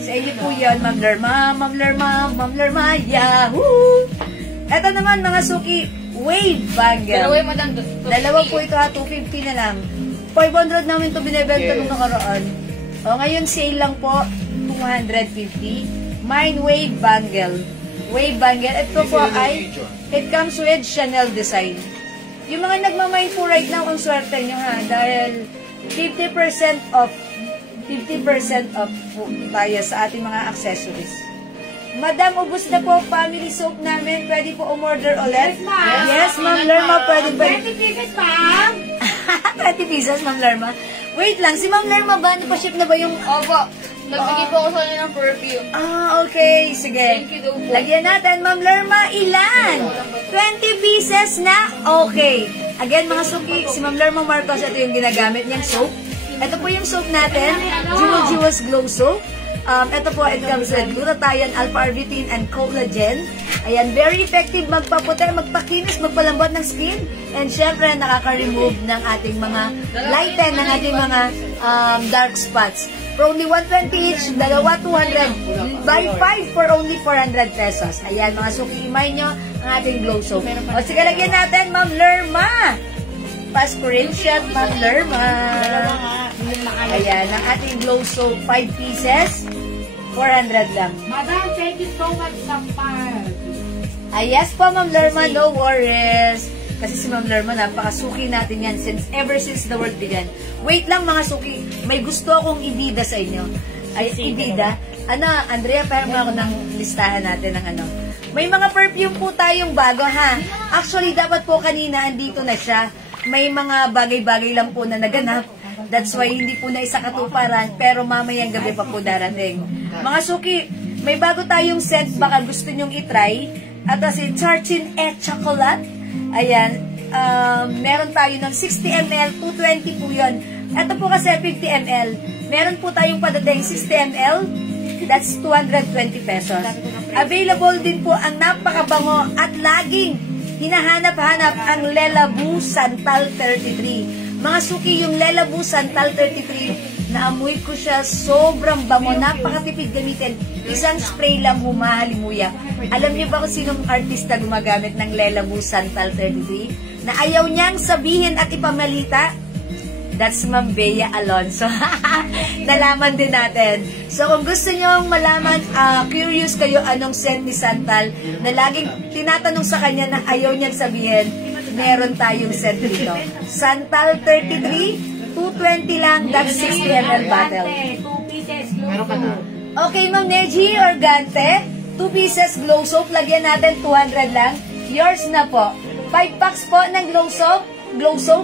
Sa inyo po yun, Ma'am Lerma, yahoo! Ito naman, mga suki, wave bangle. Dalawa yung madam. Dalawa po ito ha, 250 na lang. 500 namin ito binibenta nung nakaraan. O, ngayon sale lang po, 250. Mine wave bangle. Wave bangle. Ito po ay, it comes with Chanel design. Yung mga nagmamine po right now, ang swerte nyo ha, dahil 50% off po tayo sa ating mga accessories. Madam, ubos na po family soap namin. Pwede po umorder ulit. Yes, Ma'am Lerma, pwede. 20 pieces, ma'am! 20 pesos, Ma'am Lerma. Wait lang, si Ma'am Lerma ba? Pa-ship na ba yung... Opo. Nagbigay po ako sa inyo ng perfume. Okay. Sige. Thank you daw po. Lagyan natin, Ma'am Lerma, ilan? 20 pieces na? Okay. Again, mga suki, si Ma'am Lerma Marcos, ito yung ginagamit niyang soap. Ito po yung soap natin, Jewel Glow Soap. Ito po, it comes with glutathione, alpha-arbutin, and collagen. Ayan, very effective magpaputi, magpakinis, magpalambot ng skin. And syempre, nakaka-remove ng ating mga lighten, ng ating mga dark spots. For only 120 each, dalawa 200. Buy 5 for only 400 pesos. Ayan, mga suki, imay nyo ang ating glow soap. O sige, lagyan natin, Ma'am Lerma. Pa-screenshot, Ma'am Lerma. Ayan, ang ating glow soap, 5 pieces, 400 lang. Madam, thank you so much sa pan. Yes po, Ma'am Lerma, no worries. Kasi si Ma'am Lerma, napakasuki natin yan ever since the world began. Wait lang mga suki, may gusto akong ibida sa inyo. Ay, ibida? Andrea, pero mo ako ng listahan natin ng ano. May mga perfume po tayong bago, ha? Actually, dapat po kanina, andito na siya. May mga bagay-bagay lang po na naganap. That's why hindi po na isa katuparan, pero mamayang gabi pa po darating. Mga suki, may bago tayong scent, baka gusto nyong itry. At si Tartin et Chocolate. Ayan, meron tayo ng 60 ml, 220 po yun. Ito po kasi 50 ml. Meron po tayong padating 60 ml, that's 220 pesos. Available din po ang napakabango at laging hinahanap-hanap ang Lelabu Santal 33. Mga suki, yung Lelabu Santal 33, naamoy ko siya, sobrang bango, napakatipid gamitin. Isang spray lang humahalimuyak. Alam niyo ba kung sinong artista gumagamit ng Lelabu Santal 33? Na ayaw niyang sabihin at ipamalita? That's Ma'am Bea Alonso. Nalaman din natin. So kung gusto niyo malaman, curious kayo anong scent ni Santal, na laging tinatanong sa kanya na ayaw niyang sabihin, meron tayong scent dito. Santal 33, 220 lang, that's 60 ml bottle. 2 pieces glue. Okay, Ma'am Neji, Organte, 2 pieces glow soap, lagyan natin 200 lang. Yours na po. 5 packs po ng glow soap,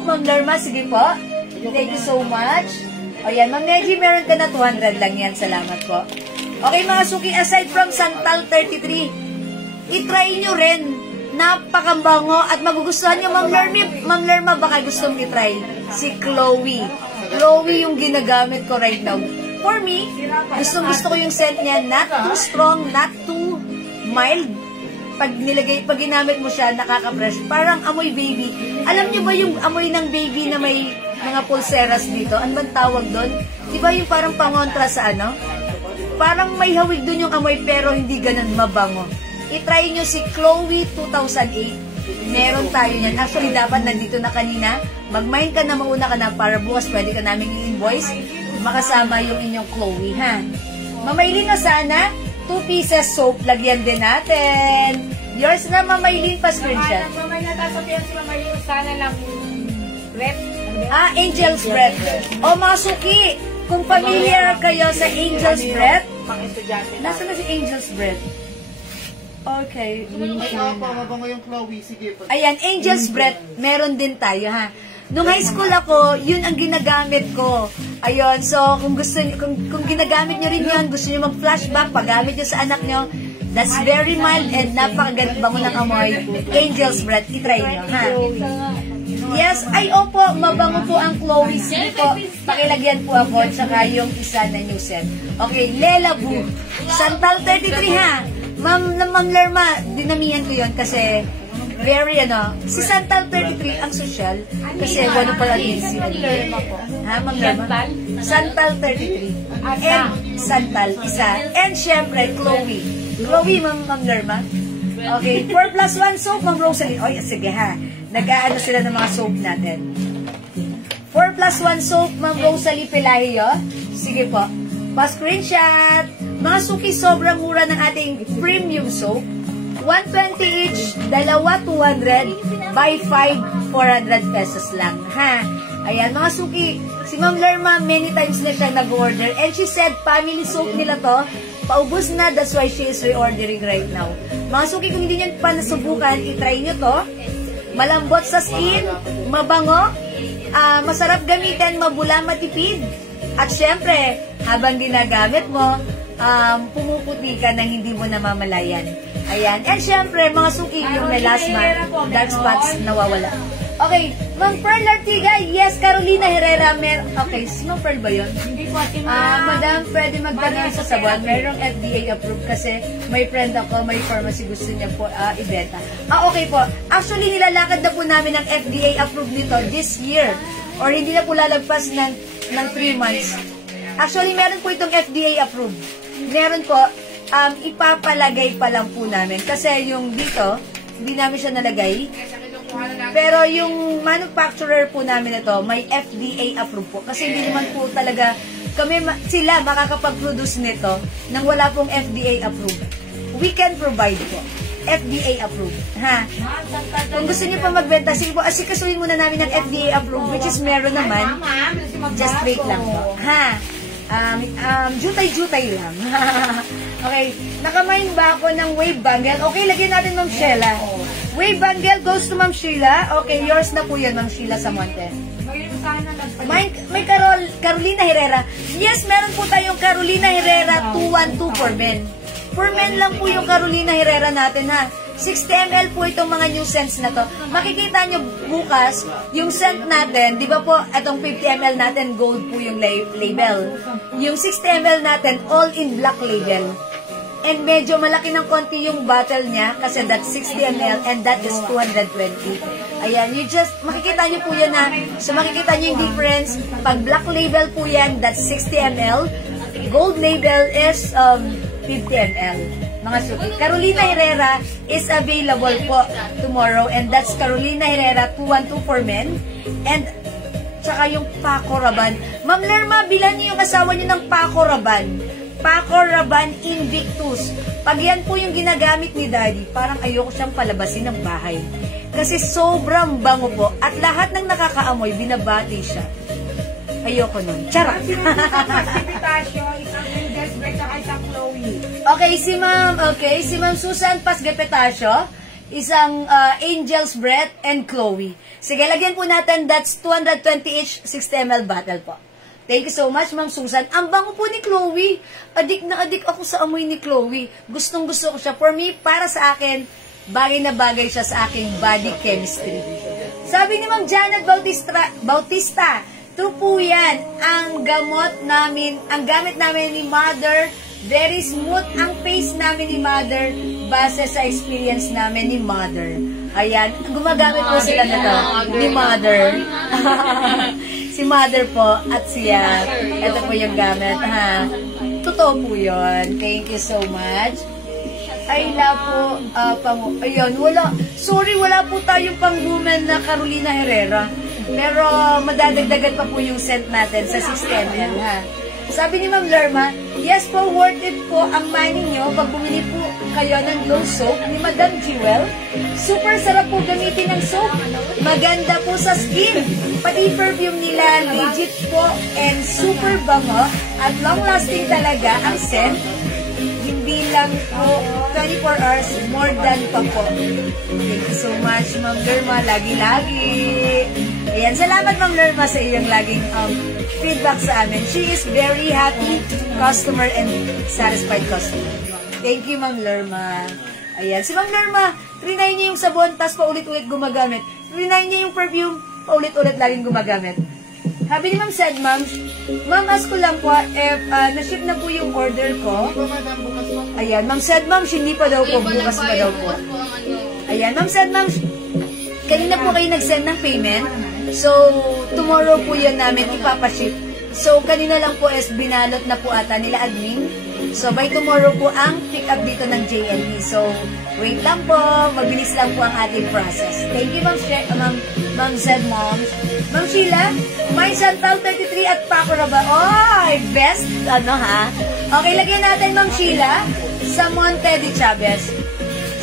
Ma'am Lerma, sige po. Thank you so much. O yan, Ma'am Neji, meron ka na 200 lang yan. Salamat po. Okay, mga suki, aside from Santal 33, itry nyo rin. Napakabango at magugustuhan nyo, Ma'am Lerma, baka gusto mong itry. Si Chloe. Chloe yung ginagamit ko right now. For me, gusto ko yung scent niya, not too strong, not too mild. Pag ginamit mo siya, nakaka-fresh. Parang amoy baby. Alam niyo ba yung amoy ng baby na may mga pulseras dito? Ano bang tawag doon? Di ba yung parang pangontra sa ano? Parang may hawig doon yung amoy pero hindi ganun mabango. I-try nyo si Chloe 2008. Meron tayo yan. Actually, dapat nandito na kanina. Mag-mind ka na, mauna ka na para bukas pwede ka namin i-invoice. Makasama yung inyong Chloe, ha? Mamaylin na sana, 2 pieces soap, lagyan din natin. Yours na, Mamaylin, pa-screenshot. Mamay na tasabihan si Mamaylin sana ng rep. Angel's Breath. O mga suki, kung familiar kayo sa Angel's Breath, nasa na si Angel's Breath? Okay. Mabango yung Chloe, sige po. Ayan, Angel's Breath, meron din tayo, ha? Nung high school ako, yun ang ginagamit ko. Ayun, so kung gusto niyo, kung ginagamit niyo rin yun, gusto niyo mag-flashback, paggamit niyo sa anak niyo, that's very mild and napakaganda bango ng amoy. Angel's Breath, itry niyo, ha? Yes, ay opo, mabango po ang Chloe. Sige po, pakilagyan po ako, tsaka yung isa na new scent. Okay, Lelabu. Santal 33, ha? Ma'am Lerma, dinamihan ko yun kasi very si Santal 33 ang social kasi wala pala din si Lerma po. Ha, Ma'am Lerma? Santal 33. And Santal, isa. And syempre, Chloe. Chloe, Ma'am Lerma. Okay, 4+1 soap, Ma'am Rosalie. O, sige ha. Nag-aano sila ng mga soap natin. 4+1 soap, Ma'am Rosalie Pelayo. Sige po. Pa-screenshot. Mga suki, sobrang mura ng ating premium soap. 120 each, dalawa 200, buy 5, 400 pesos lang. Ha? Ayan, mga suki, si Ma'am Lerma, many times na siya nag-order. And she said, family soap nila to, paubos na, that's why she is reordering right now. Mga suki, kung hindi nyo pa nasubukan, itry nyo to. Malambot sa skin, mabango, masarap gamitin, mabula, matipid. At syempre, habang ginagamit mo, pumuputi ka nang hindi mo namamalayan. Ayan. And syempre, mga suki, yung melasma, dark spots, nawawala. Okay, Ma'am Pearl Artiga, yes, Carolina Herrera, okay, si Ma'am Pearl ba yun? Hindi po, Madam, pwede magtanong sa sabon, mayroong FDA approved kasi may friend ako, may pharmacy gusto niya po ibenta. Okay po, actually nilalakad na po namin ng FDA approved nito this year, or hindi na po lalagpas ng 3 months. Actually, meron po itong FDA approved. Meron po, ipapalagay pa lang po namin. Kasi yung dito, hindi namin siya nalagay. Pero yung manufacturer po namin ito, may FDA approved po. Kasi hindi naman po talaga sila makakapag-produce nito nang wala pong FDA approved. We can provide po. FDA approved. Ha? Kung gusto niyo pa magbenta, sige po, asikasuhin muna namin ng FDA approved, which is meron naman. Just wait lang po. Ha? Jutay-jutay lang. Okay. Nakamain ba ako ng wave bangle? Okay, lagyan natin Ma'am Sheila. Wave bangle goes to Ma'am Sheila. Okay, yours na po yun, Ma'am Sheila Samonte. May Carolina Herrera. Yes, meron po tayong Carolina Herrera 212 for men. For men lang po yung Carolina Herrera natin, ha. 60 ml po itong mga new scents na to. Makikita nyo bukas, yung scent natin, di ba po, itong 50 ml natin, gold po yung label. Yung 60 ml natin, all in black label. And medyo malaki ng konti yung bottle niya, kasi that's 60 ml and that is 220. Ayan, makikita nyo po yan, ha. So makikita nyo yung difference. Pag black label po yan, that's 60 ml. Gold label is 50 ml. Mga suki. Carolina Herrera is available po tomorrow, and that's Carolina Herrera 212 for men. And tsaka yung Paco Rabanne. Ma'am Lerma, bilan niyo yung asawa niyo ng Paco Rabanne. Paco Rabanne Invictus. Pag yan po yung ginagamit ni Daddy, parang ayoko siyang palabasin ng bahay. Kasi sobrang bango po. At lahat ng nakakaamoy, binabati siya. Ayoko nun. Charot. Okay, si Ma'am Susan Pasgepetasio, isang Angel's Breath and Chloe. Sige, lagyan po natin, that's 220 each, 60 ml bottle po. Thank you so much, Ma'am Susan. Ang bango po ni Chloe. Adik na adik ako sa amoy ni Chloe. Gustong gusto ko siya. For me, para sa akin, bagay na bagay siya sa aking body chemistry. Sabi ni Ma'am Janet Bautista, true po yan, ang gamit namin ni Mother, very smooth ang face namin ni Mother base sa experience namin ni Mother. Ayan, gumagamit po sila na to, ni Mother. Si Mother po at siya. Ito po yung gamit, ha. Totoo po yun. Thank you so much. Ayla po, ayun, wala po tayong pang-woman na Carolina Herrera. Pero madadagdagan pa po yung scent natin sa 6 ml, ha. Sabi ni Ma'am Lerma, yes po, worth it po ang money nyo pag bumili po kayo ng glow soap ni Madam Jewel. Super sarap po gamitin ng soap. Maganda po sa skin. Pati perfume nila, legit po and super bango at long-lasting talaga ang scent. Hindi lang po 24 hours, more than pa po. Thank you so much, Ma'am Lerma. Lagi-lagi. Ayan, salamat Ma'am Lerma sa iyong laging feedback sa amin. She is very happy customer and satisfied customer. Thank you, Ma'am Lerma. Ayan, si Ma'am Lerma, trinay niya yung sabon, tas paulit-ulit gumagamit. Trinay niya yung perfume, paulit-ulit laging gumagamit. Sabi ni Ma'am said, Ma'am, ask ko lang po, na-ship na po yung order ko. Ayan, Ma'am said, Ma'am, hindi pa daw po, bukas pa daw po. Ayan, Ma'am said, Ma'am, kanina po kayo nag-send ng payment. So, tomorrow po yan namin ipapaship. So, kanina lang po is binalot na po ata nila admin. So, by tomorrow po ang pick-up dito ng JLE. So, wait lang po. Mabilis lang po ang ating process. Thank you, Ma'am Zed Moms. Ma'am Sheila, may Santal 33 at Paco Rabanne. Oh, best, ha? Okay, lagyan natin, Ma'am Sheila, sa Monte de Chavez.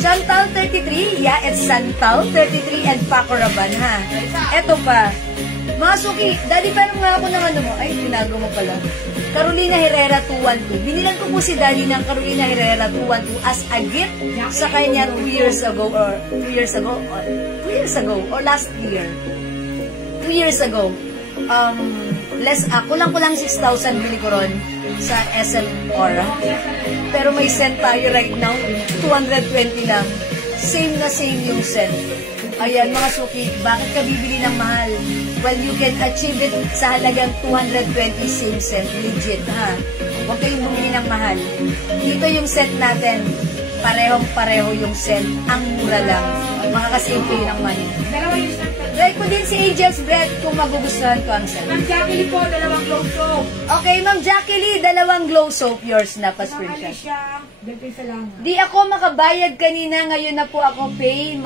Santal 33, yeah, it's Santal 33 and Paco Rabanne, ha? Eto pa. Mga suki, Daddy, parang nga ako ng ano mo. Ay, tinago mo pala. Carolina Herrera 212. Binilan ko po si Daddy ng Carolina Herrera 212 as a gift sa kanya 2 years ago or last year. 2 years ago. Kulang 6,000 bili ko ron sa SM Aura. Pero may scent tayo right now, 220 lang. Same na same yung scent. Ayan, mga suki, bakit ka bibili ng mahal? Well, you can achieve it sa halagang 220 same scent. Legit, ha? Huwag kayong bumili ng mahal. Dito yung scent natin, parehong-pareho yung scent. Ang mura lang. Makakasave kayo ng money. Try ko din si Angel's Breath kung magugustuhan ko ang scent. Ma'am Jackie Lee po, 2 glow soap. Okay, Ma'am Jackie Lee, 2 glow soap. Yours na, pa-screenshot. Dahil kayo salamat. Di ako makabayad kanina, ngayon na po ako pay.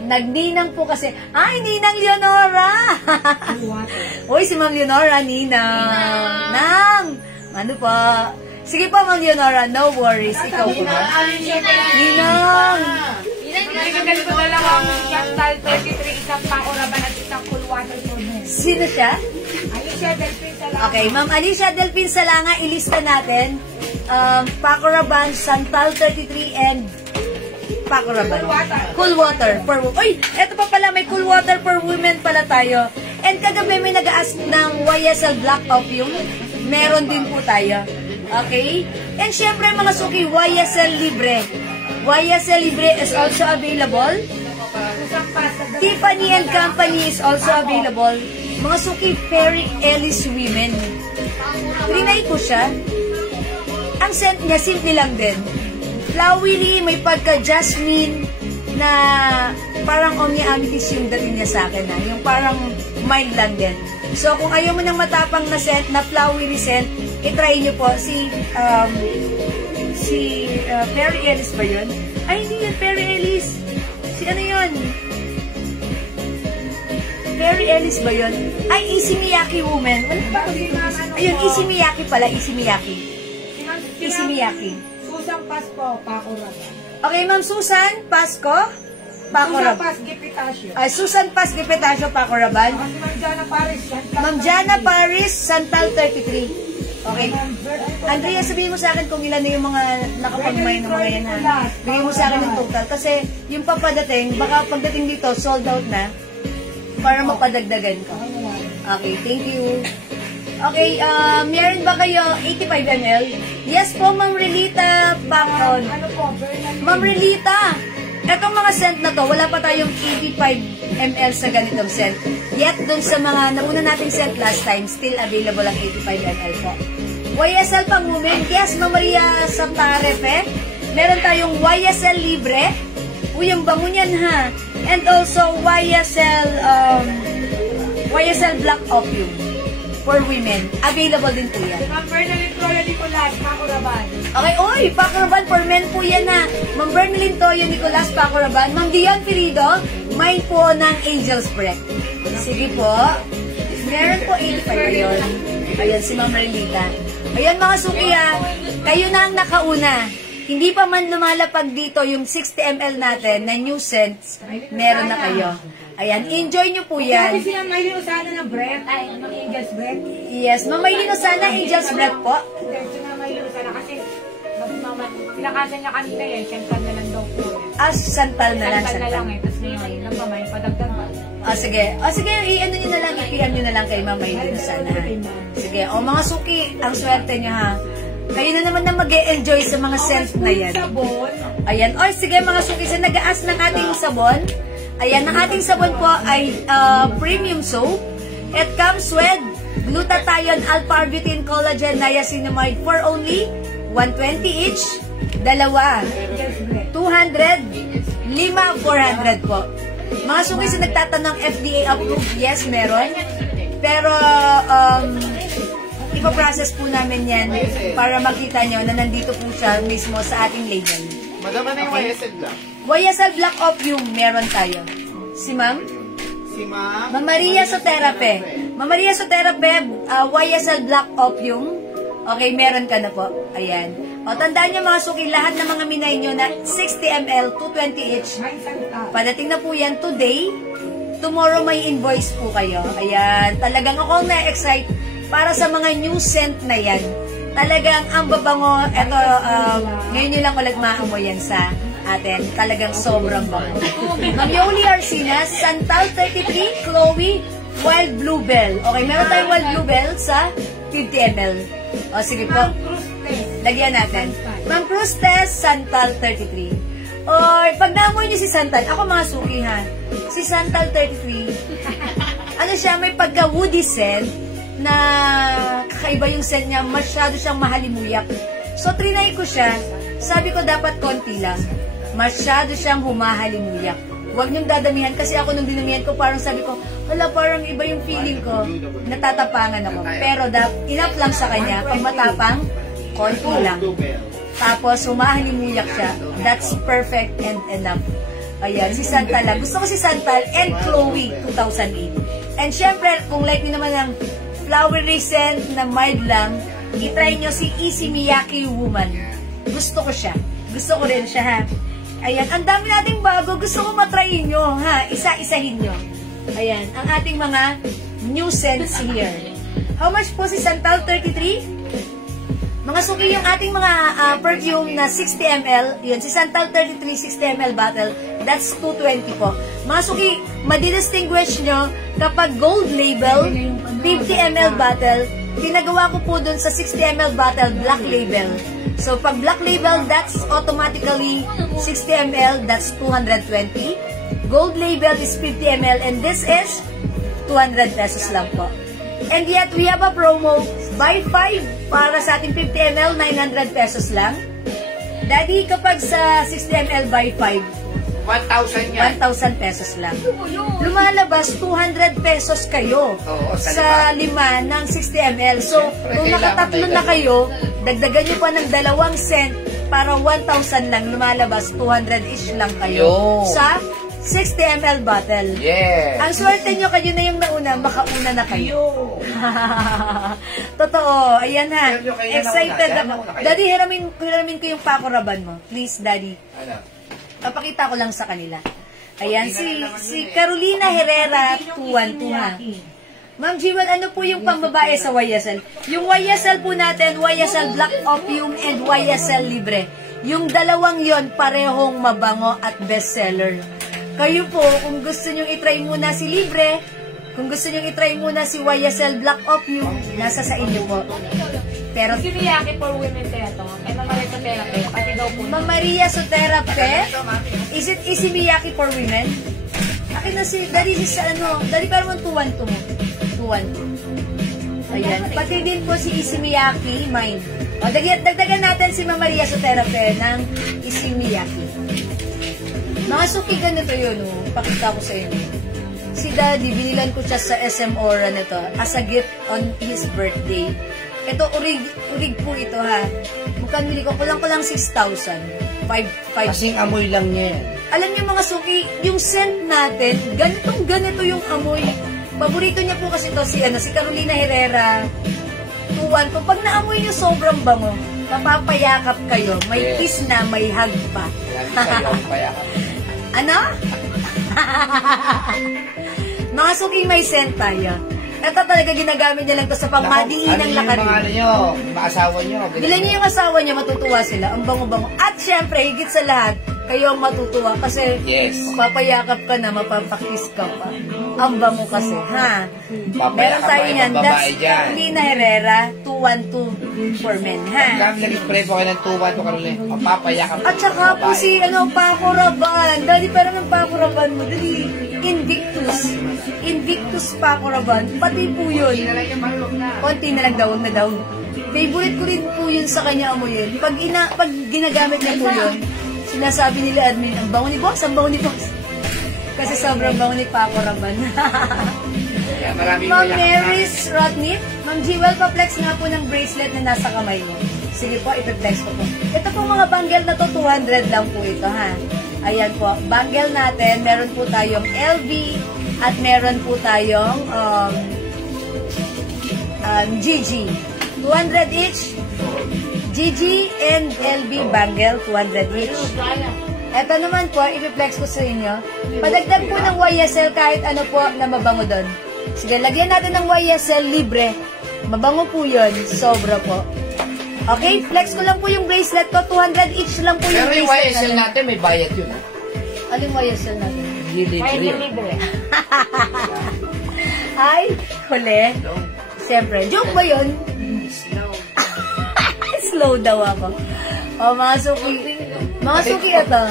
Nagninang po kasi. Ay, Ninang Leonora! Uy, si Ma'am Leonora, Ninang. Nang! Ano pa? Sige po, Ma'am Leonora, no worries. Ikaw po ba? Ninang! Ganito na lang ang Chantal 33, isang Pacoraban at isang Cool Water Corner. Sino siya? Alicia Delpin Salanga. Okay, Ma'am Alicia Delpin Salanga, ilista natin. Pacoraban, Chantal 33, and Pacoraban. Cool water for women. Uy, eto pa pala, may cool water for women pala tayo. And kagabi may nag-ask ng YSL Black Opium. Meron din po tayo. Okay? And syempre mga suki, YSL Libre. YSL Libre is also available. Tiffany and Company is also available. Mga suki, Perry Ellis Women. Trinay ko siya. Ang scent niya, simple lang din. Flowery, may pagka-jasmine na parang omni-amethyst yung dating niya sa akin. Yung parang mild lang din. So, kung ayaw mo ng matapang na scent, na flowery scent, itry nyo po si Perry Ellis ba yun? Ay, hindi yun, Perry Ellis. Si ano yun? Perry Ellis ba yun? Ay, Easy Miyake Woman. Ayun, Easy Miyake pala, Easy Miyake. Easy Miyake. Susan Pasco, Pacoraban. Okay, Ma'am Susan Pasco, Pacoraban. Susan Pas Gipitasio. Ay, Susan Pas Gipitasio, Pacoraban. Ma'am Jana Paris, Chantal. Ma'am Jana Paris, Santal 33. Okay. Andrea, sabihin mo sa akin kung ilan na yung mga nakapag-may ng mga yan ha. Bigyan mo sa akin yung total. Kasi yung papadating, baka pagdating dito, sold out na. Para mapadagdagan ko. Okay, thank you. Okay, meron ba kayo 85 ml? Yes po, Ma'am Relita Pacon. Ano po, Bernal? Ma'am Relita, etong mga scent na to, wala pa tayong 85 ml sa ganitong scent. Yet, dun sa mga nauna nating scent last time, still available ang 85 ml po. YSL pang women, yes, Ma'am Maria Santarefe. Meron tayong YSL Libre. Uy, yung bango niyan ha. And also, YSL Black Opium for women. Available din po yan. Ma'am Bernalyn Toyo Nicolas, Pacoraban. Okay, oy, Pacoraban for men po yan na. Ma'am Bernalyn Toyo Nicolas, Pacoraban. Ma'am Dion Filido, mine po ng Angel's Breath. Sige po. Meron po 85 ayun. Ayun, si Ma'am Relita. Ayun mga suki ha, kayo na ang nakauna. Hindi pa man lumalapag dito yung 60 ml natin na new scents, meron na kayo. Ayan, enjoy nyo po yan. Sabi sila may linusana ng breath, ay, ng Angel's Breath. Yes, mamay linusana, Angel's Breath po. Hindi, sila may linusana kasi pinakasan niya kanina eh, Chantal na lang daw po. Santal na lang, Chantal na lang Santal. eh, tapos ngayon, lang pa may padagdag ba? Sige. Sige, i-ano nyo na lang, i-PM nyo na lang kay mamay linusana. Sige, mga suki, ang swerte nyo ha. Kayo na naman na mag-e-enjoy sa mga scent na yan. Sabon. Ayan. O, sige mga suki, sa nag-aas ng ating sabon. Ayan, ang ating sabon po ay premium soap. It comes with glutathione, alpha-arbutin, collagen, niacinamide for only 120 each. Dalawa. 200. 5, 400 po. Mga suki, sa nagtatanong FDA approved, yes, meron. Pero, ipaprocess po namin yan para makita nyo na nandito po siya mismo sa ating label. Madam, ano yung YSL Black? YSL Black Opium, meron tayo. Si Ma'am? Si Ma'am? Ma'am Maria Soterape. Ma'am Maria Soterape, YSL Black Opium. Okay, meron ka na po. Ayan. O, tandaan nyo mga suki, lahat ng mga minay nyo na 60 ml, 220 each. Padating na po yan today. Tomorrow may invoice po kayo. Ayan. Talagang ako na-excite para sa mga new scent na yan. Talagang ang babango, eto, ngayon nyo lang ulit maamoy yan sa atin. Talagang sobrang bango. Ma'am Yoli Arcina, Santal 33, Chloe, Wild Bluebell. Okay, meron tayong Wild Bluebell sa 50 ml. O, sige po. Lagyan natin. Ma'am Cruz Test, Santal 33. O, pag naamoy nyo si Santal, ako mga suki ha, si Santal 33, ano siya, may pagka-woody scent, na kakaiba yung scent niya, masyado siyang mahalimuyak. So, trinay ko siya, sabi ko dapat konti lang. Masyado siyang humahalimuyak. Huwag niyong dadamihan, kasi ako nung dinamihan ko, parang sabi ko, hala, parang iba yung feeling ko, natatapangan ako. Pero enough lang sa kanya, pag matapang, konti lang. Tapos, humahalimuyak siya. That's perfect and enough. Ayan, si Santal lang. Gusto ko si Santal and Chloe 2008. And syempre, kung like nyo naman ng flowery scent na mild lang, itry nyo si Issey Miyake Woman. Gusto ko siya. Gusto ko rin siya, ha? Ayan, ang dami nating bago. Gusto ko matry nyo, ha? Isa-isahin nyo. Ayan, ang ating mga new scents here. How much po si Santal? 33? Mga suki yung ating mga perfume na 60 ml. Yun, si Santal 33 60 ml bottle. That's 220 po. Mga suki, madidistinguish nyo kapag gold label, 50 ml bottle, ginagawa ko po dun sa 60 ml bottle, black label. So, pag black label, that's automatically 60 ml, that's 220. Gold label is 50 ml, and this is 200 pesos lang po. And yet, we have a promo, buy 5 para sa ating 50 ml, 900 pesos lang. Daddy, kapag sa 60 ml, buy 5, 1,000 yan. 1,000 pesos lang. Lumalabas, 200 pesos kayo sa 5 ng 60 ml. So, kung nakatatlo na kayo, dagdagan nyo pa ng 2 cent para 1,000 lang. Lumalabas, 200-ish lang kayo sa 60 ml bottle. Yes. Ang swerte nyo, kayo na yung nauna, makauna na kayo. Totoo. Ayan ha. Excited ako. Daddy, hiramin ko yung Paco Rabanne mo. Please, Daddy. Ano? Papakita ko lang sa kanila. Ayan, si Carolina Herrera, 212 ha. Ma'am Jewel, ano po yung pambabae sa YSL? Yung YSL po natin, YSL Black Opium and YSL Libre. Yung dalawang yon parehong mabango at bestseller. Kayo po, kung gusto nyo itry muna si Libre, kung gusto nyo itry muna si YSL Black Opium, nasa sa inyo po. Pero Si Miyake for women kaya to. Kay Mama Maria Therapy. Pati daw po. Ma'am Maria Soterape, is it Issey Miyake for women? Akin na si Daddy, Daddy parang 212 mo. 212. Ayan. Pati din po si Issey Miyake, mine. O, dagdagan natin si Ma'am Maria Soterape ng Issey Miyake. Mga suki, ganito yun, oh. Pakita ko sa inyo. Si Daddy, binilan ko siya sa SM Aura nito as a gift on his birthday. Ito, urig po ito, ha. Mukhang bili ko, kulang 6,000. 5. Kasing amoy lang niya yan. Alam niyo mga suki, yung scent natin, ganito yung amoy. Paborito niya po kasi ito si Carolina Herrera. Tuwan po. Pag naamoy niyo, sobrang bango. Mapapayakap kayo. May kiss na, may hug pa. Ano? Mga suki, may scent tayo. Ito talaga ginagamit niya lang ito sa pamadiin ng lakarin. Ano yung mga nyo? Yung asawa nyo? Bilan niyo yung asawa niya, matutuwa sila. Ang bango-bango. At syempre, higit sa lahat, kayo ang matutuwa kasi papayakap ka na, mapapakiss ka pa. Ang bango kasi, ha? Meron tayo yan. That's Carolina Herrera, 212 for men, ha? Pagka nag-spray po kayo ng 212, Carolina, papayakap. At saka po si, Paco Rabanne. Daddy, parang ng Paco Rabanne mo. Daddy, Invictus Paco Rabanne. Pati po yun. Konti na lang daw, na daw. Favorite ko rin po yun sa kanya amoy yun. Pag ginagamit niya po yun, sinasabi nila admin, ang bango ni boss, ang bango ni boss. Kasi sobrang bango ni Paco Rabanne. Ma'am Mary's Rotnip, Ma'am Jewel, pa-flex nga po ng bracelet na nasa kamay mo. Sige po, ipiflex ko po. Ito po mga bangle na to, 200 lang po ito, ha? Ayan po, bangle natin, meron po tayong LV at meron po tayong GG. 200 each. GG and LV bangle, 200 each. Ito naman po, ipiflex ko sa inyo. Padagdag po ng YSL kahit ano po na mabango doon. Sige, lagyan natin ng YSL Libre. Mabango po yun. Sobra po. Okay, flex ko lang po yung bracelet ko. 200 each lang po yung bracelet. Pero yung YSL natin, may bayad yun. Aling YSL natin? Libre. Ay, huli. Siyempre, joke ba yun? Slow daw ako. O, mga suki. Mga suki ito.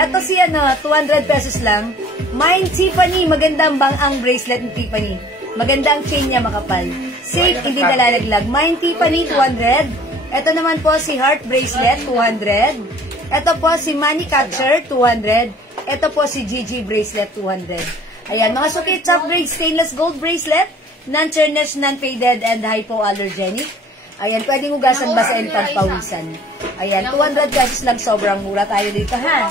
Ito si 200 pesos lang. Mine Tiffany. Magandang ang bracelet ni Tiffany. Maganda ang chain niya, makapal. Safe, hindi nalalaglag. Mine Tiffany, 200. Ito naman po si Heart Bracelet, 200. Ito po si Money Catcher, 200. Ito po si GG Bracelet, 200. Ayan, mga suki, top grade stainless gold bracelet. Non-tarnished, non-faded, and hypoallergenic. Ayan, pwedeng hugasan basahin pagpawisan. Ayan, 200 pesos lang, sobrang mura tayo dito, ha?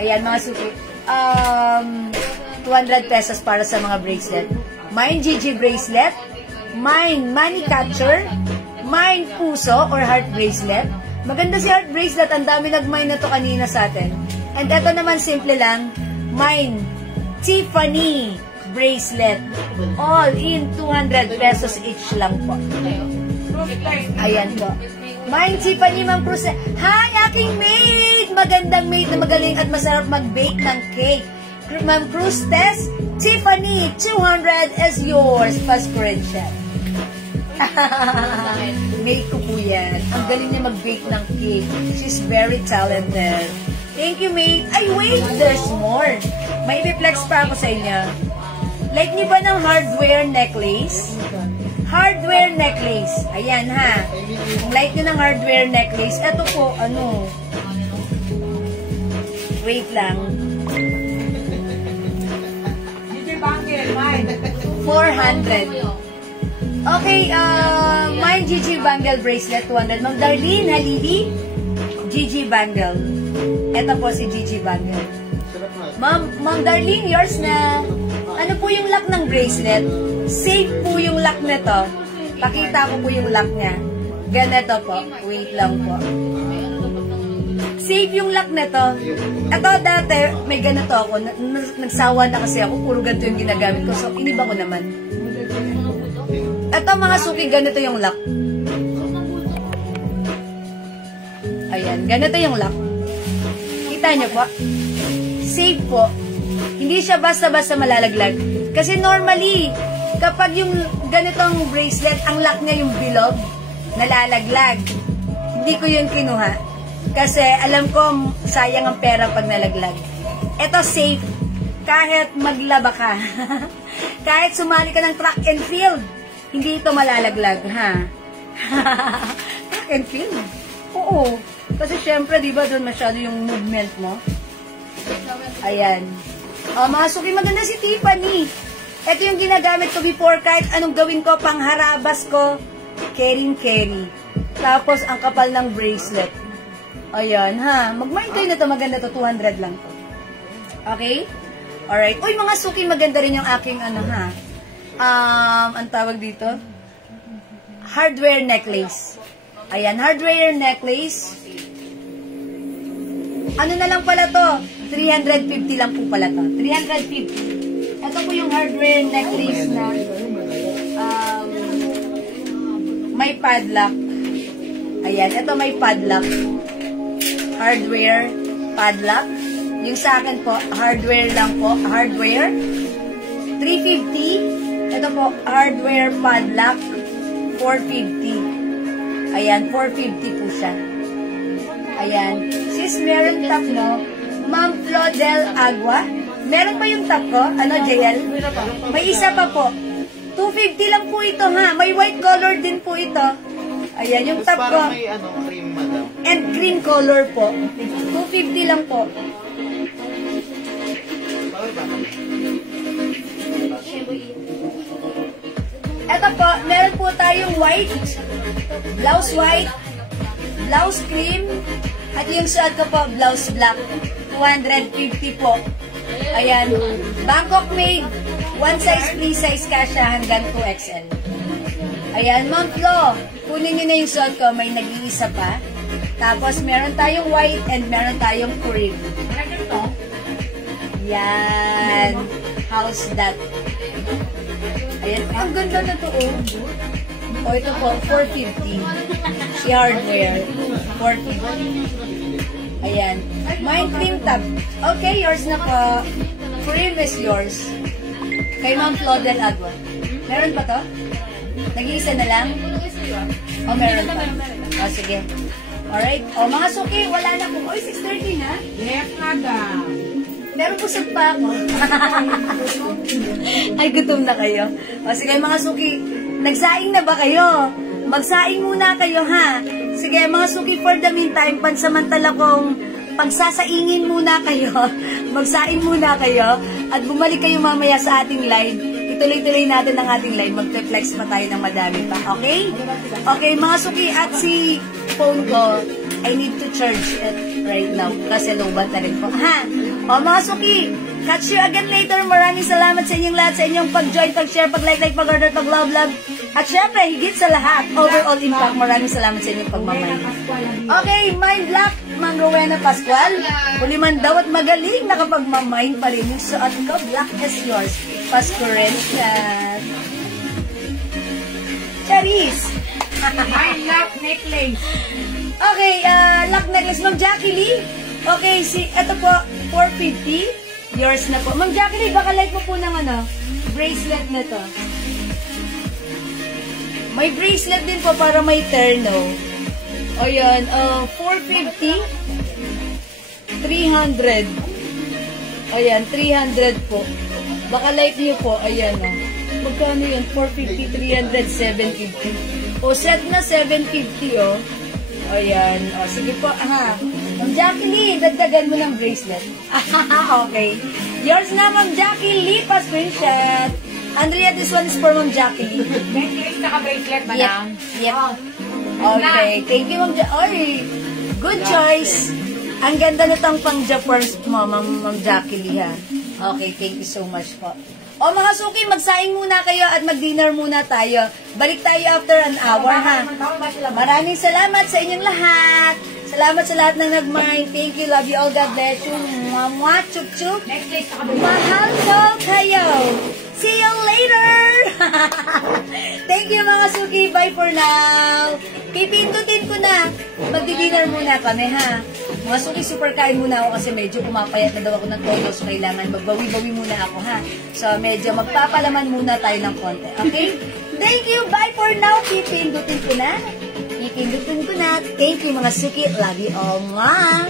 Ayan, mga suki. 200 pesos para sa mga bracelet. Mine GG bracelet, mine money catcher, mine puso or heart bracelet. Maganda si heart bracelet, ang dami nag-mine na to kanina sa atin. And eto naman simple lang, mine Tiffany bracelet. All in 200 pesos each lang po. Ayan po. Mine Tiffany, Ma'am Cruz. Hi, aking maid! Magandang maid na magaling at masarap mag-bake ng cake. Ma'am Cruz Tess, Tiffany, 200 is yours. Fast friend siya. Maid ko po yan. Ang galing niya mag-bake ng cake. She's very talented. Thank you, maid. Ay, wait! There's more. May i-flex pa ako sa inyo. Like niyo ba ng hardware necklace? Hardware necklace. Ayan, ha. Kung like niyo ng hardware necklace, eto po, ano. Wait lang. 400. Okay, mine GG bangle bracelet, 200. Ma'am Darlene, Halili, GG bangle. Ito po si GG bangle. Ma'am Darlene, yours na. Ano po yung lock ng bracelet? Safe po yung lock nito. Pakita ko po yung lock niya. Ganito po. Wait lang po. Safe yung lock nito. Ito dati, may ganito ako. Nagsawa na kasi ako. Puro ganito yung ginagamit ko. So, iniba ko naman. Ito mga suki, ganito yung lock. Ayan, ganito yung lock. Kita niyo po? Safe po. Hindi siya basta-basta malalaglag. Kasi normally, kapag yung ganitong bracelet, ang lock niya yung bilog, nalalaglag. Hindi ko yun kinuha. Kasi alam ko, sayang ang pera pag nalaglag. Ito safe. Kahit maglaba ka. Kahit sumali ka ng track and field, hindi ito malalaglag, ha? Track and field? Oo. Kasi syempre, di ba, doon masyado yung movement mo? Ayan. Mga suki, maganda si Tiffany. Ito yung ginagamit ko before, kahit anong gawin ko, pangharabas ko, carry. Tapos, ang kapal ng bracelet. Ayan, ha. Mag-mind kayo na ito, maganda to, 200 lang to. Okay? Alright. Uy, mga suki, maganda rin yung aking, ano, ha. Ang tawag dito? Hardware necklace. Ayan, hardware necklace. Ano na lang pala to? 350 lang po pala to. 350. Ito po yung hardware necklace na may padlock. Ayan, ito may padlock. Hardware padlock. Yung sa akin po, hardware lang po. Hardware. 350. Ito po, hardware padlock. 450. Ayan, 450 po siya. Ayan. Sis, meron tap, no? Ma'am Flodel Agua. Meron pa yung tap ko? Ano, JL? May isa pa po. 250 lang po ito, ha? May white color din po ito. Ayan, yung tap ko. Parang may cream, madam. And green color po. 250 lang po. Ito po, meron po tayong white, blouse white, blouse cream, at yung suot ko po, blouse black. 250 po. Ayan. Bangkok made. One size, free size ka siya hanggang 2XL. Ayan, Ma'am Flo. Kunin nyo na yung suot ko. May nag-iisa pa. Tapos, meron tayong white and meron tayong cream. Yan. How's that? Ayan. Ang ganda na to, oh. O, ito po, 450. Si hardware. 450. Ayan. Mine cream tab. Okay, yours na po. Cream is yours. Kay Ma'am Flodel Agua. Meron pa to? Nag-iisa na lang? O, meron pa. O, sige. Alright. O, mga suki, wala na po. Oy, 6:30 na? Yes, madam. Meron busog pa ako. Ay, gutom na kayo. O, sige, mga suki. Nagsaing na ba kayo? Magsaing muna kayo, ha? Sige, mga suki, for the meantime, pansamantala kong pagsasaingin muna kayo. Magsaing muna kayo. At bumalik kayo mamaya sa ating live. Ituloy-tuloy natin ang ating live. Mag-flex pa tayo ng madami pa. Okay? Okay, mga suki, at si phone ko, I need to charge it right now. Kasi low bat na rin po. Ha? O mga suki, catch you again later. Maraming salamat sa inyong lahat, sa inyong pag-join, pag-share, pag-like, pag-order, pag-love. At syempre, higit sa lahat, overall impact, maraming salamat sa inyong pagmamay. Okay, mind block, Ma'am Rowena Pascual. Uliman daw at magaling, nakapagmamind pa rin. Yung suot ko, black is yours. Pasko rin siya. Charis! My lock necklace. Okay, lock necklace. Ma'am Jackie Lee. Okay, ito po, 450. Yours na po. Ma'am Jackie Lee, baka like mo po ng bracelet na to. May bracelet din po para may terno. O yan, 450. 300. Ayan, 300 po. Baka like niyo po, ayan o. Magkano yun? 450, 300, 750. O, set na 750 o. Ayan, o, sige po, ha. Ma'am Jackie Lee, dagdagan mo ng bracelet. Okay. Yours na, Ma'am Jackie Lee, pa-screenshot. Andrea, this one is for Ma'am Jackie Lee. Necklace naka-bracelet ba lang? Yep. Okay, thank you, Ma'am Jackie. Oy, good choice. Ang ganda nitong pang-Japers mo, Ma'am Jackie Lee, ha. Okay, thank you so much po. O mga suki, magsaing muna kayo at mag-dinner muna tayo. Balik tayo after an hour, ha. Maraming salamat sa inyong lahat. Salamat sa lahat ng nag-mind. Thank you, love you all, God bless you. Mwah, chup-chup. Mahal ko kayo. See you later! Thank you mga suki. Bye for now. Pipindutin ko na. Magdi-dinner muna kami, ha. Mga suki, super kain muna ako kasi medyo pumapayat na daw ako ng tono. So, kailangan magbawi-bawi muna ako, ha. So, medyo magpapalaman muna tayo ng konti. Okay? Thank you. Bye for now. Pipindutin ko na. Pipindutin ko na. Thank you mga suki. Love you all. Mwah!